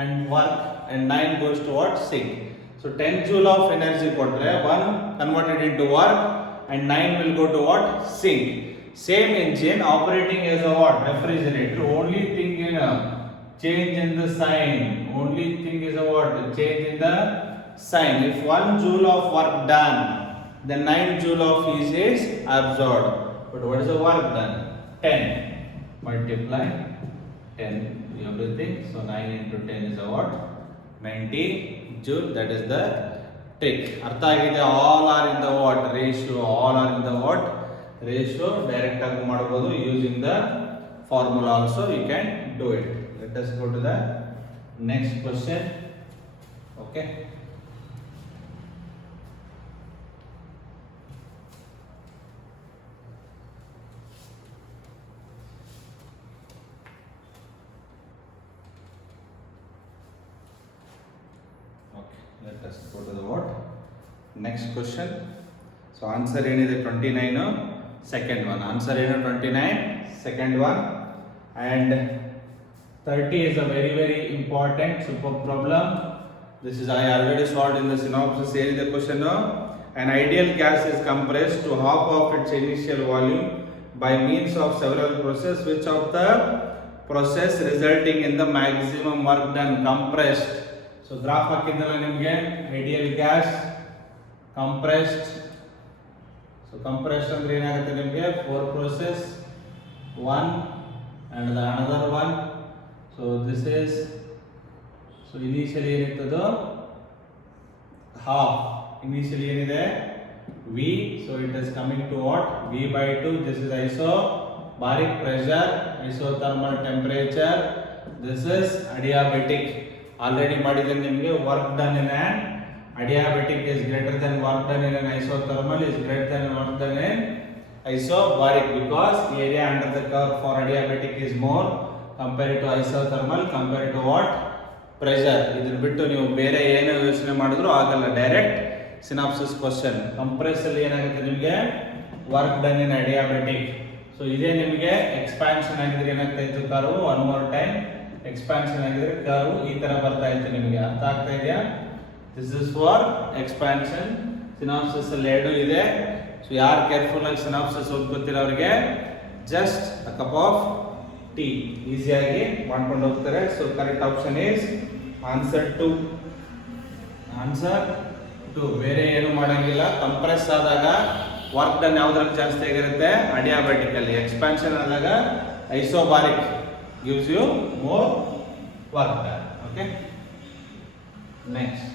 and work and 9 goes to what sink. So 10 joule of energy ಕೊಟ್ರೆ 1 converted into work and 9 will go to what sink. Same engine operating as a what refrigerator. Only thing in change in the sign. Only thing is a what change in the sign. If 1 joule of work done, then 9 joule of heat is absorbed. But what is the work done? 10 multiply 10 everything. So 9 into 10 is a what 90 joule. That is the trick. ಅರ್ಥ ಆಗಿದೆ? all are in the what ratio. all are in the what ratio. Direct ಆಗಿ ಮಾಡಬಹುದು using the formula also you can do it. Let us go to the next question. Okay, let us go to the what next question. So answer ಏನಿದೆ 29, second one. Answer ಏನು 29, second one. And 30 is a very very important super problem. This is I already solved in the synopsis. ಏನಿದೆ question? An ideal gas is compressed to half of its initial volume by means of several processes. Which of the process resulting in the maximum work done? Compressed. So graph ಹಾಕಿದ್ದಲ್ಲ ನಿಮಗೆ, ideal gas, compressed. So compressed ಅಂದ್ರೆ ಏನಾಗುತ್ತೆ ನಿಮಗೆ 4 process, 1 and the another one. So this is, so initially ಏನಿತ್ತದು half, initially ಏನಿದೆ V, so it is coming to what V by 2. This is isobaric pressure, isothermal temperature. This is adiabatic. Already ಮಾಡಿದ್ರೆ ನಿಮಗೆ work done in an adiabatic is greater than work done in an isothermal is greater than work done in isobaric, because area under the curve for adiabatic is more compared to isothermal compared to what pressure. ಇದನ್ನ ಬಿಟ್ಟು ನೀವು ಬೇರೆ ಏನು ಯೋಚನೆ ಮಾಡಿದ್ರು ಆಗಲ್ಲ. Direct synopsis question. Compress ಅಲ್ಲಿ ಏನಾಗುತ್ತೆ ನಿಮಗೆ work done in adiabatic. So ಇದೇ ನಿಮಗೆ ಎಕ್ಸ್ಪಾನ್ಷನ್ ಆಗಿದ್ರೆ ಏನಾಗ್ತಾ ಇತ್ತು curve, one more time expansion ಆಗಿದ್ರೆ ಕರ್ವ್ ಈ ತರ ಬರ್ತಾ ಇತ್ತು. ನಿಮಗೆ ಅರ್ಥ ಆಗ್ತಾ ಇದೆಯಾ? This is for expansion. Synopsis ಅಲ್ಲಿ ಎರಡು ಇದೆ. ಸೊ ಯಾರು ಕೇರ್ಫುಲ್ ಆಗಿ ಸಿನಾಪ್ಸಿಸ್ ಓದ್ಕೊತೀರ ಅವರಿಗೆ just a cup of tea ಈಸಿಯಾಗಿ ಮಾಡ್ಕೊಂಡು ಹೋಗ್ತಾರೆ. So correct option is answer 2. Answer 2. ಬೇರೆ ಏನು ಮಾಡಂಗಿಲ್ಲ. ಕಂಪ್ರೆಸ್ ಆದಾಗ ವರ್ಕ್ ಡನ್ ಯಾವ್ದ್ರಲ್ಲಿ ಜಾಸ್ತಿ ಆಗಿರುತ್ತೆ? ಅಡಿಯಾಬೆಟಿಕ್ ಅಲ್ಲಿ. ಎಕ್ಸ್ಪಾನ್ಷನ್ ಆದಾಗ isobaric gives you more work done. Okay, next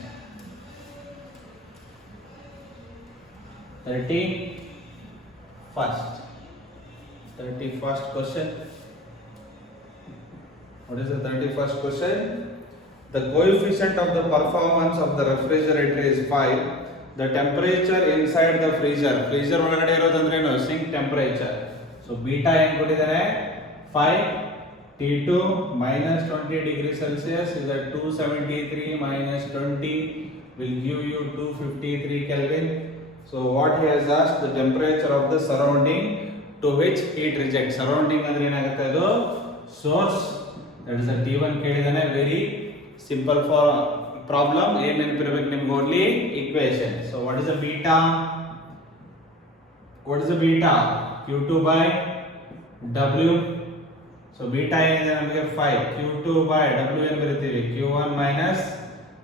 31st question. What is the 31st question? The coefficient of the performance of the refrigerator is 5. The temperature inside the freezer ಒಳಗಡೆ ಇರೋದಂದ್ರೇನು? Sink temperature. So beta ಏನು ಕೊಟ್ಟಿದ್ದಾನೆ? 5. T2 minus 20 degree Celsius is at 273 minus 20 will give you 253 Kelvin. So what he has asked, the temperature of the surrounding to which heat rejects. Surrounding ಅಂದ್ರೆ ಏನಾಗುತ್ತೆ? ಅದು source. That is the T1 ಕೇಳಿದಾನೆ. Very simple for problem. ಏನು ನೆನಪಿರಬೇಕು ನಿಮ್ಗೆ? Only equation. So what is the beta? What is the beta? Q2 by W. So beta ಏನಿದೆ ನಮಗೆ 5. Q2 by W ಏನು ಬರೀತೀವಿ? Q1 minus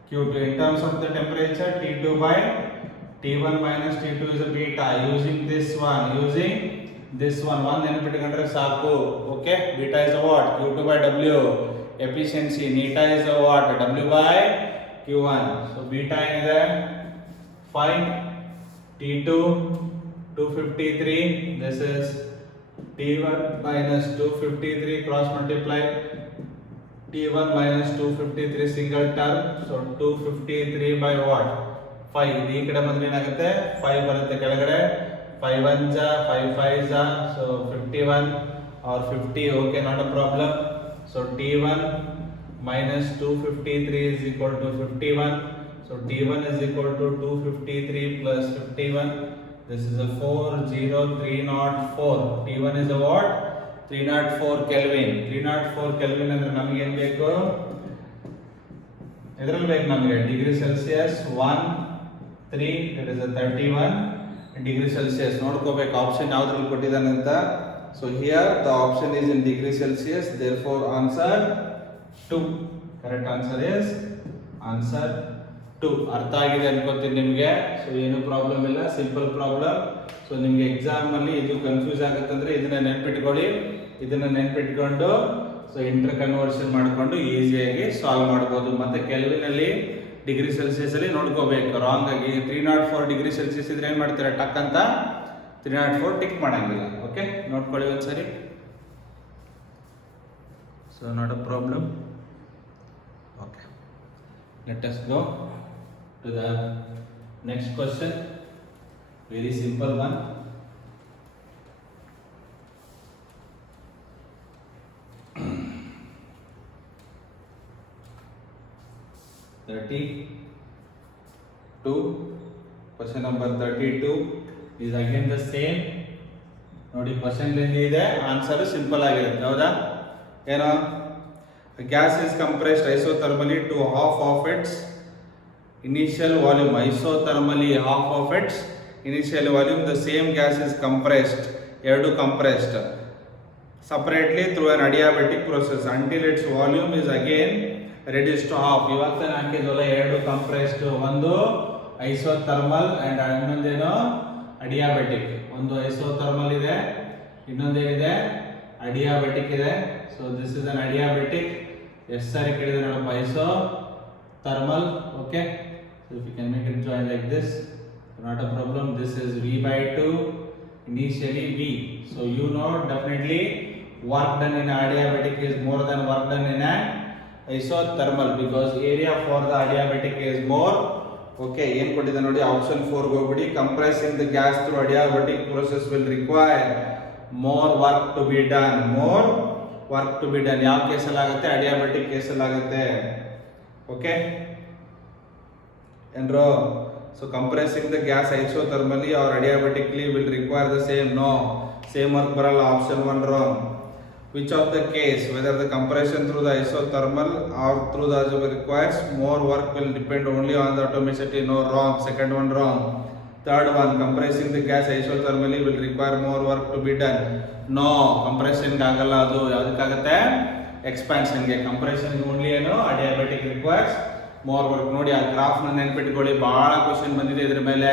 Q2. In terms of the temperature, T2 by T1 minus T2 is a beta. Using this one, one ನೆನಪಿಟ್ಕೊಂಡ್ರೆ ಸಾಕು. Okay, beta is a what? Q2 by W. Efficiency, neta is a what? W by Q1. So beta ಏನಿದೆ? 5. T2 253. This is T1 minus 253 cross multiply T1 minus 253 single term. So 253 by what? 5. ಈ ಕಡೆ ಬಂದ್ರೆ ಏನಾಗುತ್ತೆ? 5 ಬರುತ್ತೆ ಕೆಳಗಡೆ. 5 1s 5 5s, so 51 or 50. Okay, not a problem. So T1 minus 253 is equal to 51. So T1 is equal to 253 plus 51. This is a 40304. T1 is a what? 304 Kelvin. 304 Kelvin ಅಂದ್ರೆ ನಮಗೆ ಏನು ಬೇಕು? ಇದರಲ್ಲಿ ಬೇಕು ನಮಗೆ degree Celsius 1 3, that is a 31 degree Celsius. ನೋಡ್ಕೋಬೇಕು option ಯಾವ್ದ್ರಲ್ಲಿ ಕೊಟ್ಟಿದ್ದಾನೆ ಅಂತ. So here the option is in degree Celsius, therefore answer 2. Correct answer is answer 2. ಅರ್ಥ ಆಗಿದೆ ಅನ್ಕೋತೀನಿ ನಿಮಗೆ. ಸೊ ಏನು ಪ್ರಾಬ್ಲಮ್ ಇಲ್ಲ, ಸಿಂಪಲ್ ಪ್ರಾಬ್ಲಮ್. ಸೊ ನಿಮಗೆ ಎಕ್ಸಾಮ್ ಅಲ್ಲಿ ಇದು ಕನ್ಫ್ಯೂಸ್ ಆಗುತ್ತಂದ್ರೆ ಇದನ್ನ ನೆನ್ಪಿಟ್ಕೊಂಡು ಸೊ ಇಂಟರ್ ಕನ್ವರ್ಷನ್ ಮಾಡ್ಕೊಂಡು ಈಸಿಯಾಗಿ ಸಾಲ್ವ್ ಮಾಡ್ಬೋದು. ಮತ್ತೆ ಕೆಲ್ವಿನ್ ಅಲ್ಲಿ ಡಿಗ್ರಿ ಸೆಲ್ಸಿಯಸ್ ಅಲ್ಲಿ ನೋಡ್ಕೋಬೇಕು. ರಾಂಗ್ ಆಗಿ 304 ಡಿಗ್ರಿ ಸೆಲ್ಸಿಯಸ್ ಇದ್ರೆ ಏನ್ ಮಾಡ್ತೀರಾ? ಟಕ್ ಅಂತ 304 ಟಿಕ್ ಮಾಡಂಗಿಲ್ಲ. ಓಕೆ, ನೋಡ್ಕೊಳ್ಳಿ ಒಂದ್ಸರಿ. So not a problem. Okay, let us go to the next question. Very simple one. Question number 32 is again the same. ನೋಡಿ ಕ್ವಶನ್ ಇದೆ, ಆನ್ಸರ್ ಸಿಂಪಲ್ ಆಗಿರುತ್ತೆ. ಹೌದಾ? ಏನೋ gas is compressed isothermally to half of its initial volume. Isothermally half of its initial volume. The same gas is compressed, ಎರಡು compressed separately through an adiabatic process until its volume is again reduced to half. ಇವಾಗ ತಾನೇ ಹಾಕಿದ್ವಲ್ಲ ಎರಡು compressed, ಒಂದು isothermal and ಇನ್ನೊಂದೇನು ಅಡಿಯಾಬೆಟಿಕ್. ಒಂದು isothermal ಇದೆ, ಇನ್ನೊಂದೇನಿದೆ adiabatic ಇದೆ. So this is an adiabatic. ಎಷ್ಟು ಸಾರಿ ಕೇಳಿದ್ರೆ ನೋಡಪ್ಪ? Isothermal. Okay, so if you can make it join like this, not a problem. This is V by 2, initially V. So you know definitely work done in adiabatic is more than work done in an isothermal because area for the adiabatic is more. Okay, ಏನು ಕೊಟ್ಟಿದೆ ನೋಡಿ, option 4 ಹೋಗ್ಬಿಡಿ. Compressing the gas through adiabatic process will require more work to be done. More work to be done ಯಾವ ಕೇಸಲ್ಲಿ ಆಗುತ್ತೆ? Adiabatic ಕೇಸಲ್ಲಿ ಆಗುತ್ತೆ. Okay ಏನ್ರೋ? So compressing the gas isothermally or adiabatically will require the same. No, same work ಬರಲ್ಲ. Option 1 wrong. Which of the case, whether the compression through the isothermal or through the adiabatic requires more work will depend only on the atomicity. No, wrong. Second one wrong. Third one, compressing the gas isothermally will require more work to be done. No, compression ಆಗಲ್ಲ. ಅದು ಯಾವುದಕ್ಕಾಗುತ್ತೆ? ಎಕ್ಸ್ಪಾನ್ಷನ್ಗೆ. ಕಂಪ್ರೆಷನ್ಗೆ only ಏನು ಅಡಿಯಾಬೆಟಿಕ್ requires more work. ನೋಡಿ ಆ ಗ್ರಾಫ್ನ ನೆನ್ಪಿಟ್ಕೊಳ್ಳಿ, ಬಹಳ question ಬಂದಿದೆ ಇದ್ರ ಮೇಲೆ,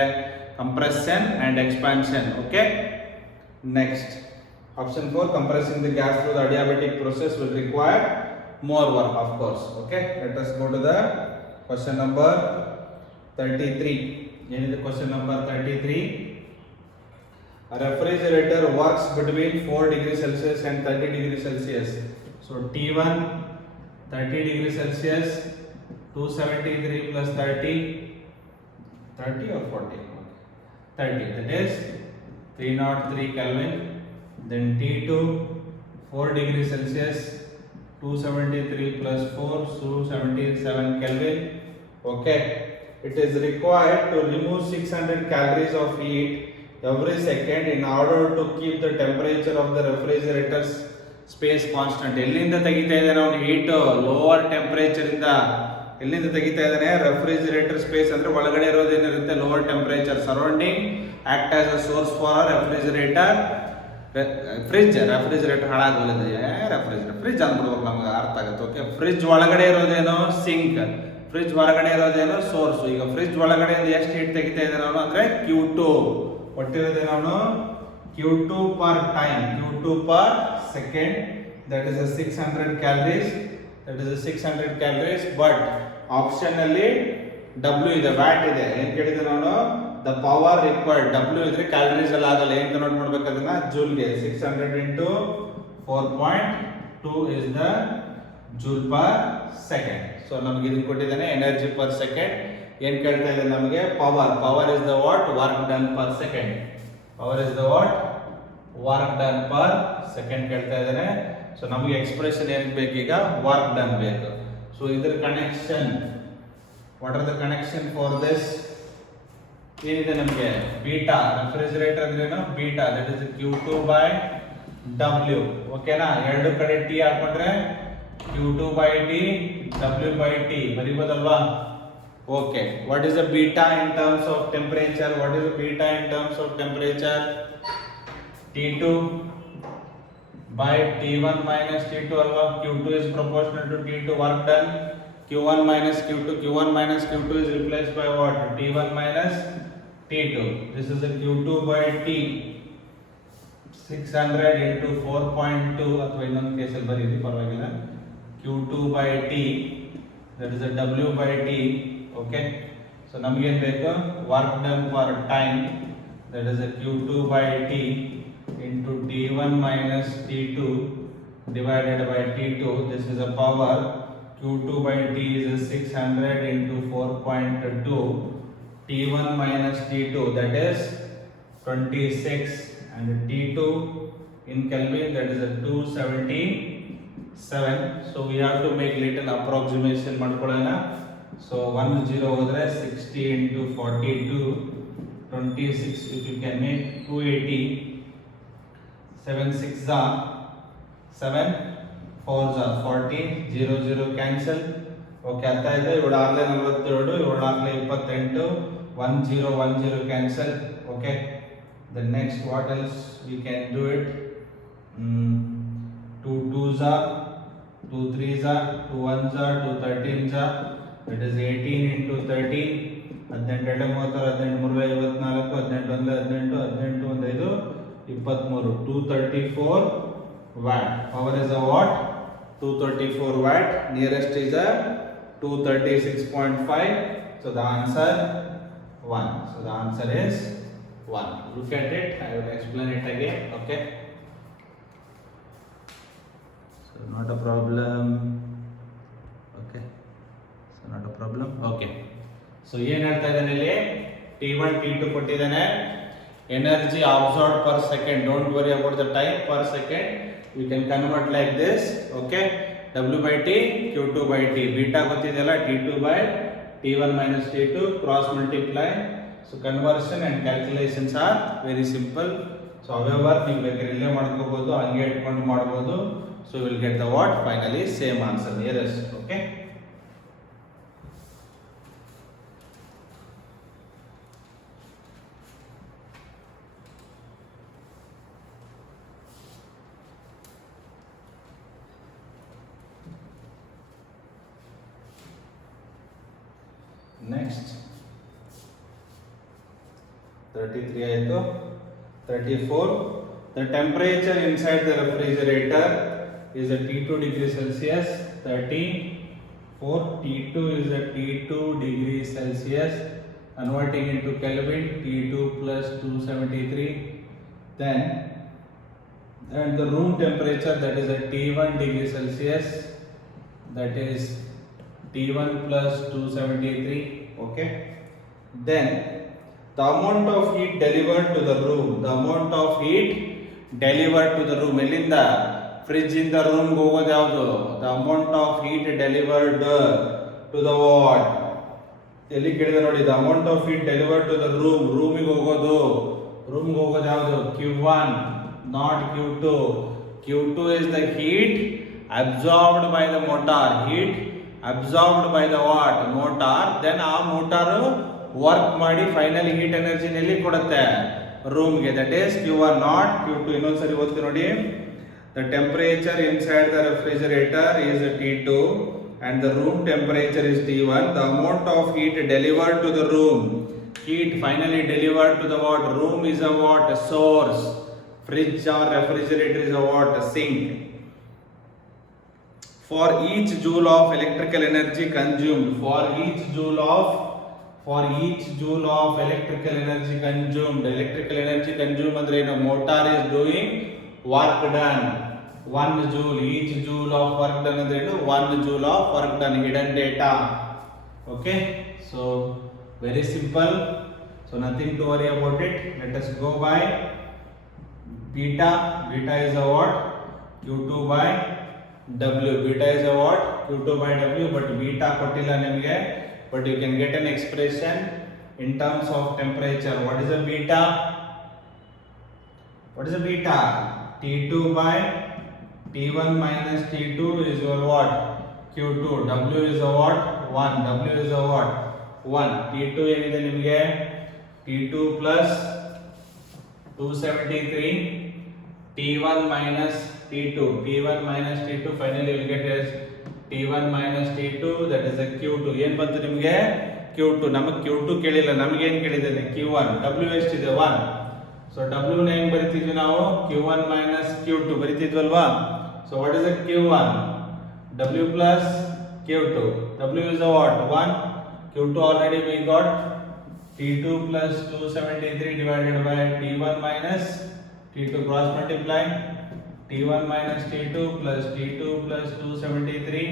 compression and expansion. Okay, next option 4, compressing the gas through the adiabatic process will require more work, of course. Okay, let us go to the question number 33. ಏನಿದೆ question number 33? A refrigerator works between 4 degrees Celsius and 30 degrees Celsius. So T1 30 degrees Celsius, 273 plus 30 or 40? 30, that is 303 Kelvin. Then T2 4 degrees Celsius, 273 plus 4, 277 Kelvin. Okay, it is required to remove 600 calories of heat every second in order to keep the temperature of the refrigerator's space constant. ಎಲ್ಲಿಂದ ತೆಗಿತಾ ಇದ್ದಾನೆ ಅವನು heat? Lower temperature ಇಂದ. ಎಲ್ಲಿಂದ ತೆಗಿತಾ ಇದ್ದಾನೆ? Refrigerator space ಅಂದ್ರೆ ಒಳಗಡೆ ಇರೋದೇನಿರುತ್ತೆ lower temperature. Surrounding act as a source for refrigerator. Refrigerator ಹಾಳಾಗೋಲಿದೆ, ಫ್ರಿಜ್ ಅಂದ್ಬಿಡ್ಬೇಕು, ನಮ್ಗೆ ಅರ್ಥ ಆಗುತ್ತೆ. ಓಕೆ, ಫ್ರಿಜ್ ಒಳಗಡೆ ಇರೋದೇನೋ ಸಿಂಕ್, ಫ್ರಿಜ್ ಹೊರಗಡೆ ಇರೋದೇನೋ ಸೋರ್ಸ್. ಈಗ ಫ್ರಿಜ್ ಒಳಗಡೆ ಎಷ್ಟು ಹೀಟ್ ತೆಗಿತಾ ಇದ್ದಾನೆ ಅವನು ಅಂದ್ರೆ Q2 ಕೊಟ್ಟಿರೋದೇನೋ ಅವನು Q2 per time, Q2 per second, that is 600 calories, but option ಅಲ್ಲಿ W ಇದೆ, ವ್ಯಾಟ್ ಇದೆ. ಏನ್ ಕೇಳಿದೆ ನಾನು? The power required. W ಇದ್ರೆ ಕ್ಯಾಲರೀಸ್ ಅಲ್ಲಿ ಆಗಲ್ಲ. ಏನ್ ಕನ್ವರ್ಟ್ ಮಾಡ್ಬೇಕು ಅದನ್ನ? ಜೂಲ್ಗೆ. 600 into 4.2 is the joule per second. So ನಮಗೆ ಇದನ್ನ ಕೊಟ್ಟಿದ್ದಾನೆ ಎನರ್ಜಿ ಪರ್ ಸೆಕೆಂಡ್. ಏನ್ ಕೇಳ್ತಾ ಇದೆ ನಮಗೆ? Power is the what? Work done per second. Work done per second ಕೇಳ್ತಾ ಇದ್ದಾನೆ. ಸೊ ನಮಗೆ ಎಕ್ಸ್ಪ್ರೆಷನ್ ಏನ್ ಬೇಕೀಗ? ವರ್ಕ್ ಡನ್ ಬೇಕು. ಸೊ ಇದ್ರ connection, what are the connection for this? ಏನಿದೆ ನಮಗೆ? ಬೀಟಾ. ರೆಫ್ರಿಜರೇಟರ್ ಅಂದ್ರೇನು? Beta, that is Q2 by W. ಓಕೆನಾ? ಎರಡು ಕಡೆ T ಹಾಕೊಂಡ್ರೆ Q2 by T, W by T ಬರೀಬೋದಲ್ವಾ? Okay, what is the beta in terms of temperature? T2 by T1 minus T2 ಅಲ್ವಾ? Q2 is proportional to T2, work done. Q1 minus Q2 is replaced by what? T1 minus T2. This is a Q2 by T. 600 into 4.2 ಅಥವಾ ಇನ್ನೊಂದು ಕೇಸಲ್ಲಿ ಬರೀರಿ ಪರವಾಗಿಲ್ಲ. Q2 by T, that is a W by T. Okay, so ನಮಗೆ ಏನು ಬೇಕು? Work done per time, that is a Q2 by T into T1 minus T2 divided by T2. This is a power. Q2 by T is 600 into 4.2. T1 minus T2, that is 26, and T2 in Kelvin, that is a 277. So we have to make little approximation ಮಾಡ್ಕೊಳ್ಳೋಣ. So 10 ಹೋದ್ರೆ 60 into 42, 26, if you can make 280. 7 6 are 7 4s are 40, 0 cancel. Okay, ಅರ್ಥ ಆಯ್ತಾ? 7 6 47, 7 6 28, 10 cancel. Okay, the next, what else we can do it? 2 2s are, 2 3s are, 2 1s are, 2 13s are, that is 18 into 13. 18 2 34, 18 1 18 23, 234 watt. Power is a watt, 234 watt. Nearest is a 236.5. So the answer 1. So the answer is 1. Look at it. I will explain it again. Okay. So not a problem. Okay. So not a problem. Okay. So ಏನು ಹೇಳ್ತಾ ಇದ್ದಾನೆ ಇಲ್ಲಿ? T1 T2 ಕೊಟ್ಟಿದ್ದಾನೆ. Energy absorbed per second. Don't worry about the time, per second. You can convert like this. Okay. W by T, Q2 by T. Beta ಗೊತ್ತಿದೆಯಲ್ಲ, T2 by T1 minus T2, cross multiply. So conversion and calculations are very simple. So however, ನೀವು ಬೇಕಾದ್ರೆ ಇಲ್ಲೇ ಮಾಡ್ಕೋಬಹುದು, ಹಂಗೆ ಇಟ್ಕೊಂಡು ಮಾಡಬಹುದು. So you will get the what? Finally same answer, nearest. Okay. 33 ಆಯಿತು 34. The temperature inside the refrigerator is at T2 degree Celsius. 34. T2 is at T2 degree Celsius. Converting into Kelvin, T2 plus 273. Then and the room temperature, that is at T1 degree Celsius, that is T1 plus 273. Okay. Then the amount of heat delivered to the room, the amount of heat delivered to the room, ಎಲ್ಲಿಂದ fridge ಇಂದ room ಹೋಗೋದು ಯಾವುದು? the amount of heat delivered to the what? ಎಲ್ಲಿ ಕೇಳಿದೆ ನೋಡಿ, the amount of heat delivered to the room, ರೂಮಿಗೆ ಹೋಗೋದು ಯಾವುದು? Q1 not Q2. Q2 is the heat absorbed by the motor, heat absorbed by the what? motor. Then ಆ motor work ಮಾಡಿ finally heat ಎನರ್ಜಿನ ಎಲ್ಲಿ ಕೊಡುತ್ತೆ? ರೂಮ್ಗೆ. That is Q1 not Q2. ಇನ್ನೊಂದ್ಸರಿ ಓದ್ತೀನಿ ನೋಡಿ. The temperature inside the refrigerator is T2 and the room temperature is T1. The amount of heat delivered to the room, heat finally delivered to the what? room is a what? a source. Fridge or refrigerator is a what? a sink. For each joule of electrical energy consumed, for each joule of electrical energy consumed, electrical energy consumed ಅಂದ್ರೆ ಏನು? motor is doing work done. 1 joule, each joule of work done ಅಂದ್ರೆ ಏನು? 1 joule of work done. hidden data. Okay, so very simple, so nothing to worry about it. Let us go by beta is a what? Q2 by W. Beta is a what? Q2 by W, but beta ಕೊಟ್ಟಿಲ್ಲ ನಿಮಗೆ, but you can get an expression in terms of temperature. What is a beta? T2 by T1 minus T2 is your what? Q2. W is a what? 1. W is a what? 1. T2 ಏನಿದೆ ನಿಮಗೆ? T2 plus 273. T1 minus T2. Finally you will get as T1 minus T2, that is a Q2. ಏನು ಬಂತು ನಿಮಗೆ? Q2. ನಮಗೆ Q2 ಕೇಳಿಲ್ಲ, ನಮಗೆ ಏನು ಕೇಳಿದ್ದಾನೆ? Q1. W ಎಷ್ಟಿದೆ? 1. ಸೊ W ನ ಹೆಂಗ್ ಬರಿತಿದ್ವಿ ನಾವು? Q1 minus Q2 ಬರಿತಿದ್ವಲ್ವಾ? So what is the Q1? W plus Q2. W is a what? 1. Q2 already we got. T2 plus 273 divided by T1 minus T2, cross multiply. T1 minus T2 plus T2 plus 273.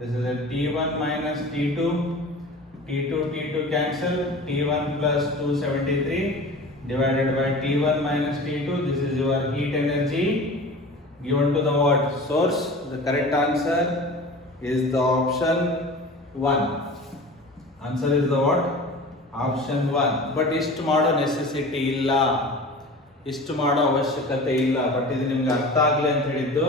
This is a T1 minus T2. T2 cancel. T1 plus 273 divided by T1 minus T2. This is your heat energy given to the what? source. The correct answer is the option 1. Answer is the what? Option 1. But ಇಷ್ಟು ಮಾಡೋ necessity ಇಲ್ಲ, ಇಷ್ಟು ಮಾಡೋ ಅವಶ್ಯಕತೆ ಇಲ್ಲ. But ಇದು ನಿಮ್ಗೆ ಅರ್ಥ ಆಗಲಿ ಅಂತ ಹೇಳಿದ್ದು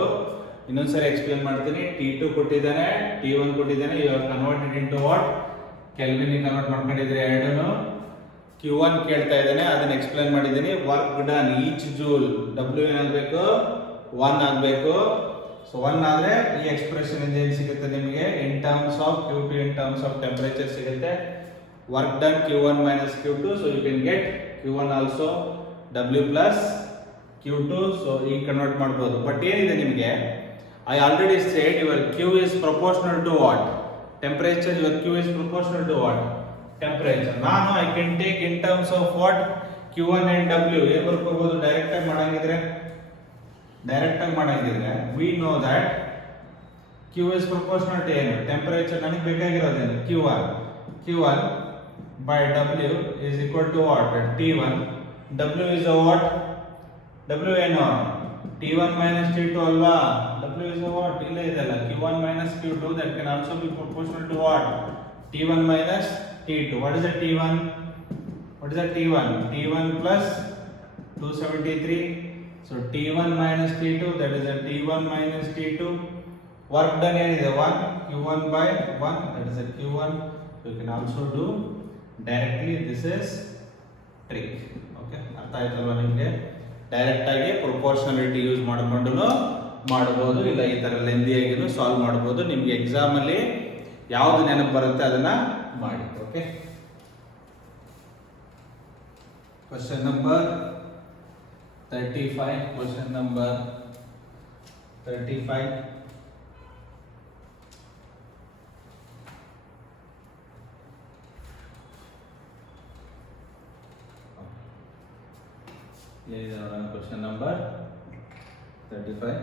ಇನ್ನೊಂದ್ಸರಿ ಎಕ್ಸ್ಪ್ಲೇನ್ ಮಾಡ್ತೀನಿ. T2 ಕೊಟ್ಟಿದ್ದಾನೆ, T1 ಕೊಟ್ಟಿದ್ದಾನೆ. You have converted into what? Kelvin convert ಮಾಡ್ಕೊಂಡಿದ್ರೆ ಎರಡೂ. Q1 ಕೇಳ್ತಾ ಇದ್ದಾನೆ, ಅದನ್ನ ಎಕ್ಸ್ಪ್ಲೇನ್ ಮಾಡಿದ್ದೀನಿ. Work done each joule, W ಏನಾಗಬೇಕು? 1 ಆಗಬೇಕು. ಸೊ 1 ಆದರೆ ಈ ಎಕ್ಸ್ಪ್ರೆಷನ್ ಇಂದ ಏನು ಸಿಗುತ್ತೆ ನಿಮಗೆ? In terms of Q2, in terms of temperature ಸಿಗುತ್ತೆ. Work done Q1 minus Q2, so you can get Q1 also W plus Q2. So ಈಗ ಕನ್ವರ್ಟ್ ಮಾಡ್ಬೋದು. ಬಟ್ ಏನಿದೆ ನಿಮಗೆ? I already said your Q is proportional to what? Temperature. Your Q is proportional to what? Temperature. ನಾನು I can take in terms of what? Q1 and W. ಏನು ಬರ್ಕೋಬಹುದು? Direct ಆಗಿ ಮಾಡಂಗಿದ್ರೆ we know that Q is proportional to ಏನು? Temperature. ನನಗೆ ಬೇಕಾಗಿರೋದೇನು? Q1 by W is equal to what? T1. W is a what? W ಏನು? T1 minus T2 ಅಲ್ವಾ? W is a what? ಇಲ್ಲೇ ಇದೆಲ್ಲ Q1 minus Q2, that can also be proportional to what? T1 minus T2. What is the T1? T1 plus 273. So T1 minus T2, that is a T1 minus T2. Work done ಏನಿದೆ? 1. Q1 by 1, that is a Q1. So you can also do directly. This is trick. Okay, ಅರ್ಥ ಆಯ್ತಲ್ವಾ ನಿಮಗೆ? Direct ಆಗಿ proportionality use ಮಾಡಿಕೊಂಡು ಮಾಡಬಹುದು, ಇಲ್ಲ ಈ ತರ ಲೆಂದಿಯಾಗಿನೂ ಸಾಲ್ವ್ ಮಾಡಬಹುದು. ನಿಮಗೆ ಎಕ್ಸಾಮ್ ಅಲ್ಲಿ ಯಾವ್ದು ನೆನಪು ಬರುತ್ತೆ ಅದನ್ನ ಮಾಡಿ. Okay. Question number 35. Question number 35. Here is our question number 35.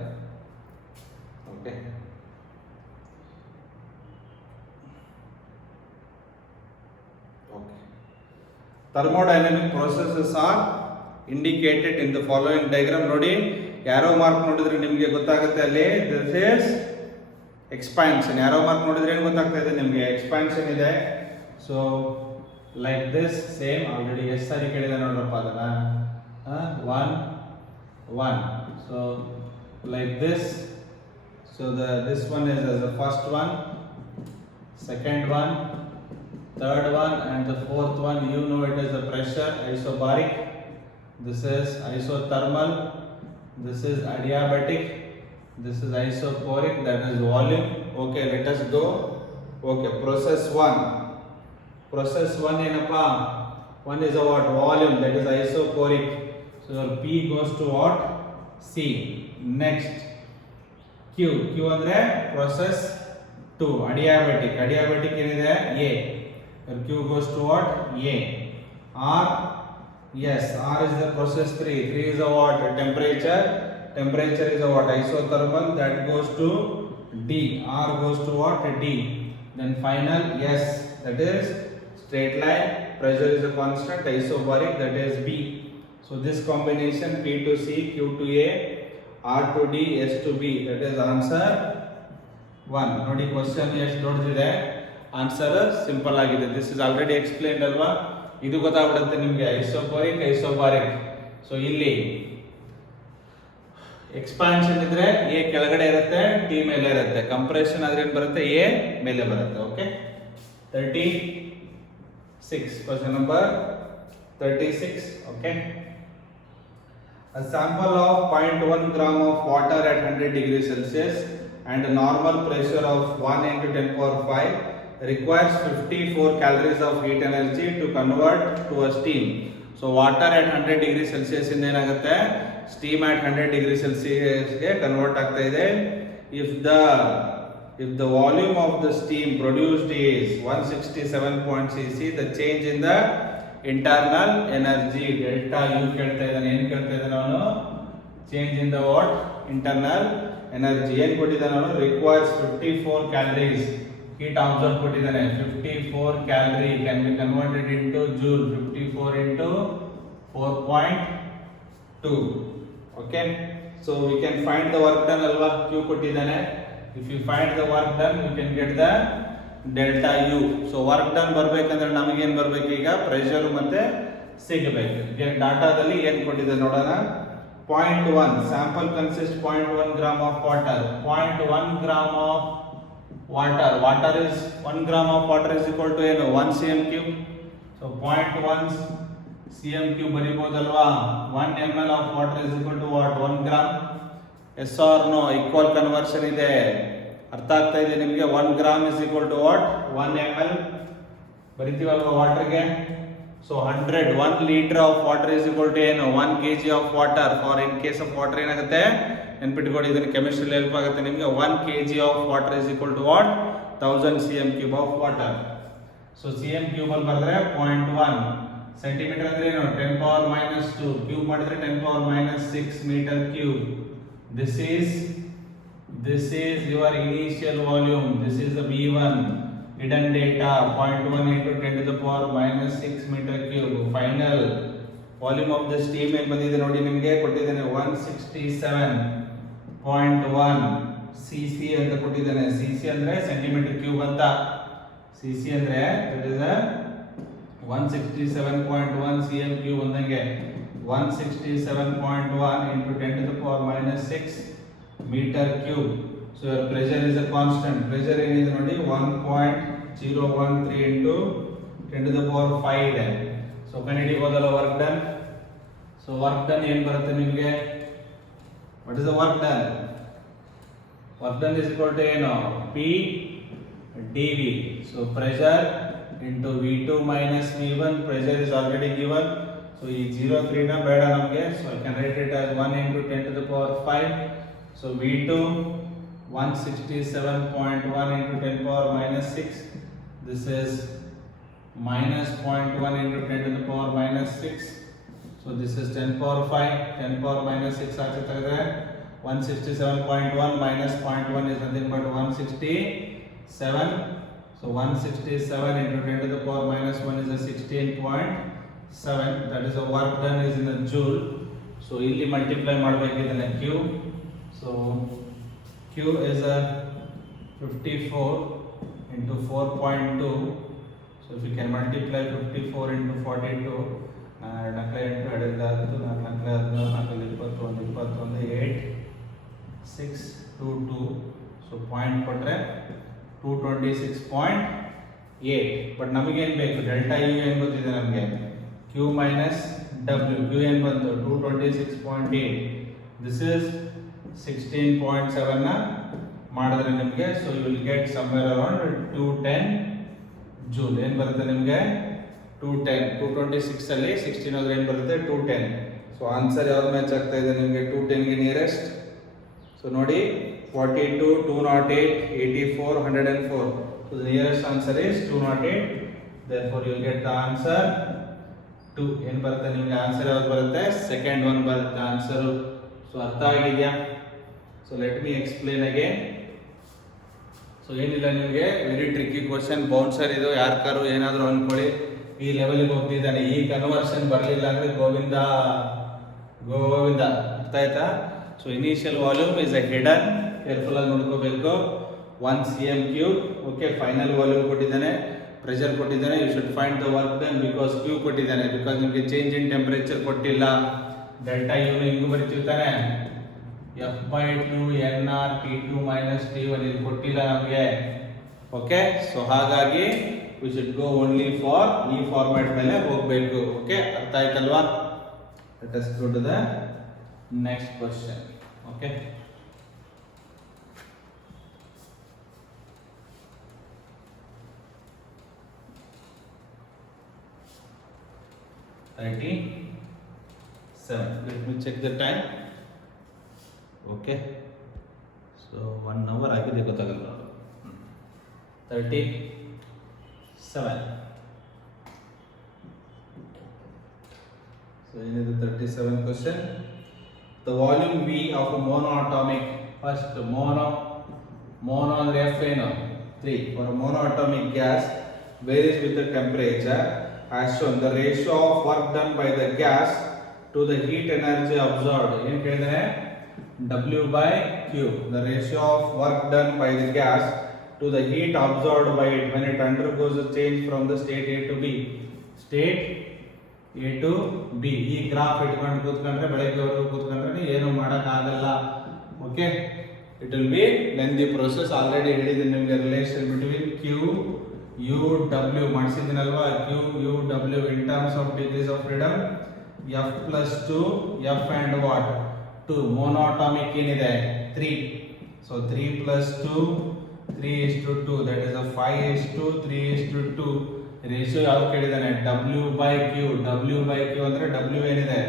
Okay. Thermodynamic processes are indicated in the following diagram. ನೋಡಿ ಯಾರೋ ಮಾರ್ಕ್ ನೋಡಿದ್ರೆ ನಿಮಗೆ ಗೊತ್ತಾಗುತ್ತೆ ಅಲ್ಲಿ ದಿಸ್ ಇಸ್ ಎಕ್ಸ್ಪಾನ್ಷನ್. ಯಾರೋ ಮಾರ್ಕ್ ನೋಡಿದ್ರೆ ಏನು ಗೊತ್ತಾಗ್ತಾ ಇದೆ ನಿಮಗೆ? ಎಕ್ಸ್ಪಾನ್ಷನ್ ಇದೆ. So like this same already ಎಷ್ಟು ಸಾರಿ ಕೇಳಿದೆ ನೋಡ್ರಪ್ಪ ಅದನ್ನ. 1 so like this. So this one is as the first one, second one, third one, and the fourth one. You know it as the pressure, isobaric. This is isothermal. This is adiabatic. This is isoporic. That is volume. Okay, let us go. Okay, process 1. Process 1 ಏನಪ್ಪಾ? 1 is about volume, that is isoporic. So your P goes to what? C. Next Q ಅಂದ್ರೆ process 2 adiabatic. Adiabatic ಏನಿದೆ? A. Your Q goes to what? A. R, yes, R is the process 3. 3 is the what? Temperature. Temperature is the what? Isothermal. That goes to D. R goes to what? D. Then final, yes, that is straight line. Pressure is a constant. Isobaric, that is B. So this combination P to C, Q to A, R to D, S to B, that is answer 1. ನೋಡಿ question ಎಷ್ಟು ದೊಡ್ಡದಿದೆ, answer simple ಆಗಿದೆ. This is already explained ಅಲ್ವಾ? ಇದು ಗೊತ್ತಾಗ್ಬಿಡುತ್ತೆ ನಿಮಗೆ, ಐಸೋಪೋರಿಕ್ ಐಸೋಬಾರಿಕ್. So ಇಲ್ಲಿ expansion ಇದ್ರೆ ಎ ಕೆಳಗಡೆ ಇರುತ್ತೆ, ಟಿ ಮೇಲೆ ಇರುತ್ತೆ. ಕಂಪ್ರೆಷನ್ ಆದ್ರೆ ಏನು ಬರುತ್ತೆ? ಎ ಮೇಲೆ ಬರುತ್ತೆ. Okay, 36. Question number 36. Okay. A sample of 0.1 gram of water at 100 degrees Celsius and a normal pressure of 1 into 10 power 5 requires 54 calories of heat energy to convert to a steam. So water at 100 degrees Celsius ಇಂದ ಏನಾಗುತ್ತೆ? Steam at 100 degrees Celsius ಗೆ convert ಆಗ್ತಾ ಇದೆ. If the volume of the steam produced is 167 cc, the change in the internal energy delta U ಕೇಳ್ತಾ ಇದ್ದಾನೆ. ಏನು ಕೇಳ್ತಾ ಇದ್ದಾನೆ ಅವನು? Change in the what? Internal energy. ಏನು ಕೊಟ್ಟಿದ್ದಾನೆ ಅವನು? Requires 54 calories. ಹೀಟ್ ಅಬ್ಸರ್ವ್ ಕೊಟ್ಟಿದ್ದಾನೆ. 54 calorie can be converted into joule. 54 into 4.2. Okay, so we can find the work done ಅಲ್ವಾ? ಕ್ಯೂ ಕೊಟ್ಟಿದ್ದಾನೆ. If you find the work done you can get the delta U. So work done ಬರ್ಬೇಕಂದ್ರೆ ನಮಗೇನು ಬರ್ಬೇಕು? ಈಗ pressure ಮತ್ತೆ ಸಿಗಬೇಕು. ಡಾಟಾದಲ್ಲಿ ಏನು ಕೊಟ್ಟಿದೆ ನೋಡೋಣ. 0.1 sample consists 0.1 gram of water. 0.1 gram of water. Water is 1 gram of water is equal to ಏನು? 1 cm cube. So 0.1 cm cube ಬರಿಬೋದಲ್ವಾ? 1 ml of water is equal to what? 1 gram. Yes or no? Equal conversion ಇದೆ. ಅರ್ಥ ಆಗ್ತಾ ಇದೆ ನಿಮಗೆ? 1 gram is equal to what? 1 ml ಬರಿತೀವಲ್ವಾ ವಾಟರ್ಗೆ. So 1 litre of water is equal to ಏನು? 1 kg of water. For in case of water ಏನಾಗುತ್ತೆ? ನೆನ್ಪಿಟ್ಕೊಳ್ಳಿ, ಇದನ್ನು ಕೆಮಿಸ್ಟ್ರಿಯಲ್ಲಿ ಹೆಲ್ಪ್ ಆಗುತ್ತೆ ನಿಮಗೆ. 1 kg of water is equal to what? 1000 cm cube of water. So cm cube ಅಲ್ಲಿ ಬರೆದ್ರೆ 0.1. ಸೆಂಟಿಮೀಟರ್ ಅಂದ್ರೆ ಏನು? 10 ಪವರ್ ಮೈನಸ್ 2. ಕ್ಯೂಬ್ ಮಾಡಿದ್ರೆ 10 power minus 6 metre cube. This is your initial volume. This is the V1 hidden data. 0.1 into 10 to the power minus 6 meter cube. Final volume of the steam ಏನು ಬಂದಿದೆ ನೋಡಿ ನಿಮಗೆ? ಕೊಟ್ಟಿದ್ದಾನೆ 167.1 cc ಅಂತ ಕೊಟ್ಟಿದ್ದಾನೆ. cc ಅಂದ್ರೆ centimetre cube ಅಂತ. cc ಅಂದ್ರೆ that is a 167.1 cm cube ಅಂದಂಗೆ. 167.1 into 10 to the power minus 6 meter cube. So your pressure is a constant. Pressure ಏನಿದೆ ನೋಡಿ 1.013 into 10 to the power 5 ಇದೆ. So ಕಂಡುಹಿಡಿಯಬಹುದಲ್ಲ work done. So work done ಏನು ಬರುತ್ತೆ ನಿಮಗೆ? What is the work done? Work done is equal to ಏನು? P dV. So pressure into V2 minus V1. Pressure is already given. So ಈ 0 3 ನ ಬೇಡ ನಮಗೆ. So I can write it as 1 into 10 to the power 5. So V2 167.1 into 10 power minus 6. This is minus 0.1 into 10 to the power minus 6. So this is 10 power 5. 10 power minus 6 ಆಗ್ತಾ ಇದೆ. 167.1 minus 0.1 is nothing but 167. So 167 into 10 to the power minus 1 is a 16.7. That is the work done is in a joule. So ಇಲ್ಲಿ multiply ಮಾಡಬೇಕು ಇದನ್ನ Q. So Q is a 54 into 4.2. So if you can multiply 54 into 42, 4 into 8, 6, 2, 2. So point ಕೊಟ್ರೆ 226.8. But ನಮಗೇನು ಬೇಕು, delta you ಏನು ಗೊತ್ತಿದೆ ನಮಗೆ, Q minus W. Q ಏನು ಬಂತು 226.8. ದಿಸ್ ಇಸ್ 16.7 ನ ಮಾಡಿದ್ರೆ ನಿಮಗೆ, so you will get somewhere around 210 joule. ಏನು ಬರುತ್ತೆ ನಿಮಗೆ 210. 226 ಅಲ್ಲಿ 16 ಹೋದ್ರೆ ಏನು ಬರುತ್ತೆ 210. ಸೊ ಆನ್ಸರ್ ಯಾವ್ದು ಮ್ಯಾಚ್ ಆಗ್ತಾ ಇದೆ ನಿಮಗೆ 210 ಗೆ ನಿಯರೆಸ್ಟ್. ಸೊ ನೋಡಿ 42, 208, 84, 104. So the nearest answer is 208. Therefore you will get the answer 2. ಏನು ಬರುತ್ತೆ ನಿಮಗೆ ಆನ್ಸರ್ ಯಾವ್ದು ಬರುತ್ತೆ, ಸೆಕೆಂಡ್ ಒನ್ ಬರುತ್ತೆ ಆನ್ಸರ್. ಸೊ ಅರ್ಥ ಆಗಿದೆಯಾ? So let me explain again. So ಏನಿಲ್ಲ, ನಿಮಗೆ ವೆರಿ ಟ್ರಿಕ್ಕಿ ಕ್ವಶನ್. ಬೌನ್ಸರ್ ಇದು, ಯಾರ್ಕಾರು ಏನಾದರೂ ಅನ್ಕೊಳ್ಳಿ ಈ ಲೆವೆಲ್ಗೆ ಹೋಗ್ತಿದ್ದಾನೆ, ಈ ಕನ್ವರ್ಷನ್ ಬರಲಿಲ್ಲ ಅಂದರೆ ಗೋವಿಂದ ಗೋವಿಂದ. ಅರ್ಥ ಆಯ್ತಾ? So initial volume is a hidden, careful ಆಗಿ ನೋಡ್ಕೋಬೇಕು. 1 cm3. ಓಕೆ, ಫೈನಲ್ ವಾಲ್ಯೂಮ್ ಕೊಟ್ಟಿದ್ದಾನೆ, ಪ್ರೆಷರ್ ಕೊಟ್ಟಿದ್ದಾನೆ. You should find the work done because Q ಕೊಟ್ಟಿದ್ದಾನೆ, ಬಿಕಾಸ್ ನಿಮಗೆ ಚೇಂಜ್ ಇನ್ ಟೆಂಪರೇಚರ್ ಕೊಟ್ಟಿಲ್ಲ. ಡೆಲ್ಟಾ ಯು ಹಿಂಗೆ ಬರೀತೀವಿ ತಾನೆ, F/2 NR T2 minus T1 ಇದು ಕೊಟ್ಟಿಲ್ಲ ನಮಗೆ. ಓಕೆ, ಸೊ ಹಾಗಾಗಿ we should go only for ಈ ಫಾರ್ಮ್ಯಾಟ್ ಮೇಲೆ ಹೋಗಬೇಕು. ಓಕೆ, ಅರ್ಥ ಆಯ್ತಲ್ವಾ? Let us go to the next question. Okay, Let me check the time. Okay, so 1 hour ಆಗಿದೆ ಗೊತ್ತಾಗಲ್ಲ. 37. So ಏನಿದೆ 37 question. The volume V of a monoatomic, first mono ಅಂದ್ರೆ F ಏನು 3. For a monoatomic gas varies with the temperature as shown. The ratio of work done by the gas to the heat energy absorbed. ಏನು ಕೇಳಿದರೆ W by Q. The ratio of work done by the gas to the heat absorbed by it when it undergoes a change from the state A to B. State A to B. ಈ graph ಇಟ್ಕೊಂಡು ಕೂತ್ಕೊಂಡ್ರೆ ಬೆಳಗ್ಗೆವರೆಗೂ ಕೂತ್ಕೊಂಡ್ರೆ ಏನು ಮಾಡೋಕ್ಕಾಗಲ್ಲ. Okay, it will be lengthy process. Already ಹೇಳಿದ್ದೀನಿ ನಿಮಗೆ relation between Q U W ಮಾಡಿಸಿದ್ದೀನಲ್ವಾ. Q U W in terms of degrees of freedom, F plus 2 F and what 2. Monoatomic ಏನಿದೆ 3. So 3 plus 2 3:2, that is a 5:3:2. Ratio ಯಾವ್ದು ಕೇಳಿದಾನೆ, W by Q. W by Q ಅಂದ್ರೆ W ಏನಿದೆ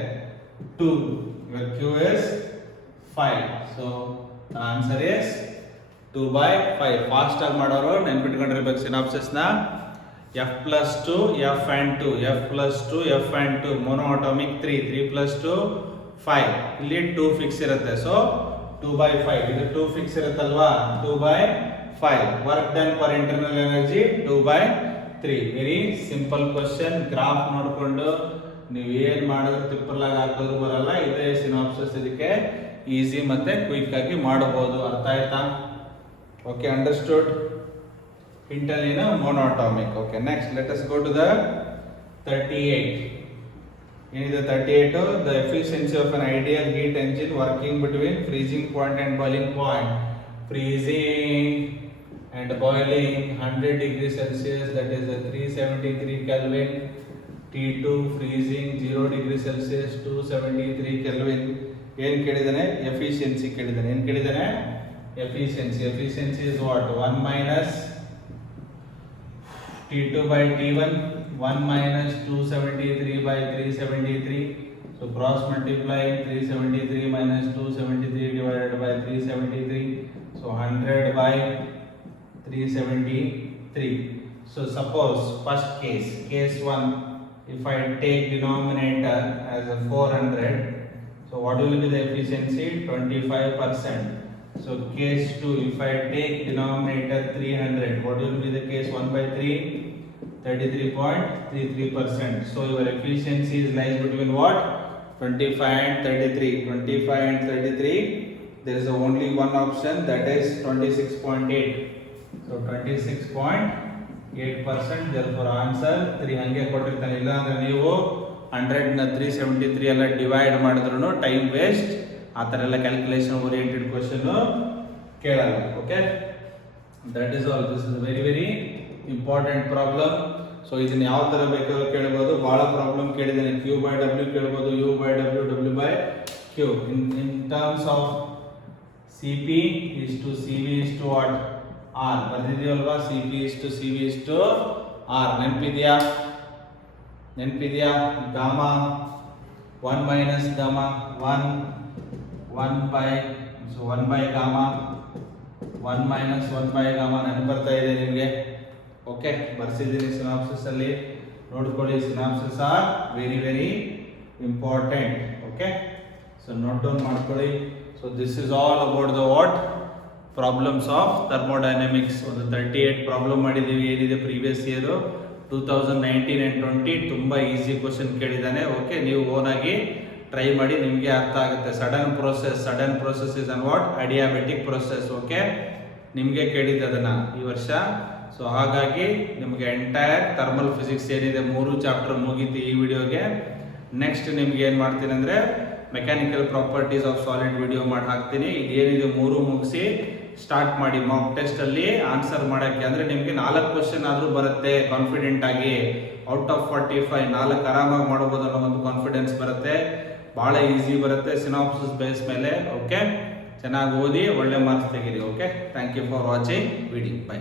2, your Q is 5. So the answer is 2 by 5. Fast ಆಗಿ ಮಾಡೋರು ನೆನ್ಪಿಟ್ಕೊಂಡಿರ್ಬೇಕು synopsis ನ. F plus 2 F and 2, F plus 2 F and 2. monoatomic 3, 3 plus 2 5. ಇಲ್ಲಿ 2 fix ಇರುತ್ತೆ. So 2 by 5. ಇದು 2 ಫಿಕ್ಸ್ ಇರುತ್ತಲ್ವಾ, 2 by 5. Work done per internal energy 2 by 3. Very simple question. Graph ನೋಡಿಕೊಂಡು ನೀವು ಏನು ಮಾಡಿದ್ರು ತಿಪ್ಪಲಾಗಿ ಹಾಕೋದು ಬರಲ್ಲ. ಇದೇ ಸಿನಾಪ್ಸಿಸ್, ಇದಕ್ಕೆ ಈಸಿ ಮತ್ತೆ ಕ್ವಿಕ್ ಆಗಿ ಮಾಡಬಹುದು. ಅರ್ಥ ಆಯ್ತಾ? Okay, understood. ಇಂಟರ್ಲಿನ monoatomic. Okay, next let us go to the 38. ಏನಿದೆ 38? The efficiency of an ideal heat engine working between freezing point and boiling point. Freezing and boiling 100 degrees Celsius, that is 373 Kelvin. T2 freezing 0 degrees Celsius 273 Kelvin. ಏನು ಕೇಳಿದಾನೆ? Efficiency ಕೇಳಿದಾನೆ. ಏನು ಕೇಳಿದಾನೆ? Efficiency. Efficiency is what? 1 minus T2 by T1. 1 minus 273 by 373. So cross multiply 373 minus 273 divided by 373. So 100 by 373. So suppose first case 1, if I take denominator as a 400, so what will be the efficiency? 25%. So case 2, if I take denominator 300, what will be the case 1 by 3? 33.33%. So your efficiency is lies between what? 25 and 33. 25 and 33. There is only one option, that is 26.8. So 26.8%. Therefore answer 3 hange ಕೊಟ್ಟಿರ್ತಾನೆ. ಇಲ್ಲ ಅಂದ್ರೆ ನೀವು 100 ನ 373 ಎಲ್ಲ divide ಮಾಡಿದ್ರು time waste. ಆ ಥರ ಎಲ್ಲ ಕ್ಯಾಲ್ಕುಲೇಷನ್ ಓರಿಯೆಂಟೆಡ್ ಕ್ವಶನ್ ಕೇಳಲ್ಲ. Okay, that is all. This is very very important problem. So ಇದನ್ನ ಯಾವ ಥರ ಬೇಕಾದ್ರೂ ಕೇಳ್ಬೋದು. ಭಾಳ ಪ್ರಾಬ್ಲಮ್ ಕೇಳಿದ್ದೇನೆ. Q by W ಕೇಳ್ಬೋದು, U by W, W by Q. In terms of CP is to CV is to what? R. ಬರ್ದಿದೀವಲ್ವಾ? CP is to CV is to R. ನೆನಪಿದೆಯಾ? Gamma 1 minus gamma 1 by gamma 1 minus 1 by gamma ನೆನಪು ಬರ್ತಾ ಇದೆ ನಿಮಗೆ? Okay, ಬರ್ಸಿದ್ದೀನಿ synopsis ಅಲ್ಲಿ, ನೋಡ್ಕೊಳ್ಳಿ. Synopsis are very very important. Okay, so note down ಮಾಡ್ಕೊಳ್ಳಿ. So this is all about the what problems of thermodynamics. ಒಂದು 38 problem ಮಾಡಿದ್ದೀವಿ. ಏನಿದೆ ಪ್ರೀವಿಯಸ್ ಇಯರ್ 2019 and 20 ತುಂಬ ಈಸಿ ಕ್ವಶನ್ ಕೇಳಿದ್ದಾನೆ. ಓಕೆ, ನೀವು ಓನ್ ಆಗಿ ಟ್ರೈ ಮಾಡಿ, ನಿಮಗೆ ಅರ್ಥ ಆಗುತ್ತೆ. Sudden process is an what? Adiabatic process. Okay, ನಿಮಗೆ ಕೇಳಿದ್ದು ಅದನ್ನ ಈ ವರ್ಷ. ಸೊ ಹಾಗಾಗಿ ನಿಮಗೆ ಎಂಟೈರ್ ಥರ್ಮಲ್ ಫಿಸಿಕ್ಸ್ ಏನಿದೆ 3 ಚಾಪ್ಟರ್ ಮುಗೀತು ಈ ವಿಡಿಯೋಗೆ. ನೆಕ್ಸ್ಟ್ ನಿಮ್ಗೆ ಏನು ಮಾಡ್ತೀನಿ ಅಂದರೆ mechanical properties of solid video ಮಾಡಿ ಹಾಕ್ತೀನಿ. ಇದೇನಿದೆ 3 ಮುಗಿಸಿ ಸ್ಟಾರ್ಟ್ ಮಾಡಿ ಮಾಕ್ ಟೆಸ್ಟ್ ಅಲ್ಲಿ ಆನ್ಸರ್ ಮಾಡೋಕ್ಕೆ. ಅಂದರೆ ನಿಮಗೆ 4 ಕ್ವಶನ್ ಆದರೂ ಬರುತ್ತೆ ಕಾನ್ಫಿಡೆಂಟ್ ಆಗಿ. ಔಟ್ ಆಫ್ 45 4 ಆರಾಮಾಗಿ ಮಾಡ್ಬೋದು ಅನ್ನೋ ಒಂದು ಕಾನ್ಫಿಡೆನ್ಸ್ ಬರುತ್ತೆ. ಭಾಳ ಈಸಿ ಬರುತ್ತೆ ಸಿನಾಪ್ಸಿಸ್ ಬೇಸ್ ಮೇಲೆ. ಓಕೆ, ಚೆನ್ನಾಗಿ ಓದಿ, ಒಳ್ಳೆ ಮಾರ್ಕ್ಸ್ ತೆಗೀರಿ. Okay, thank you for watching video. By.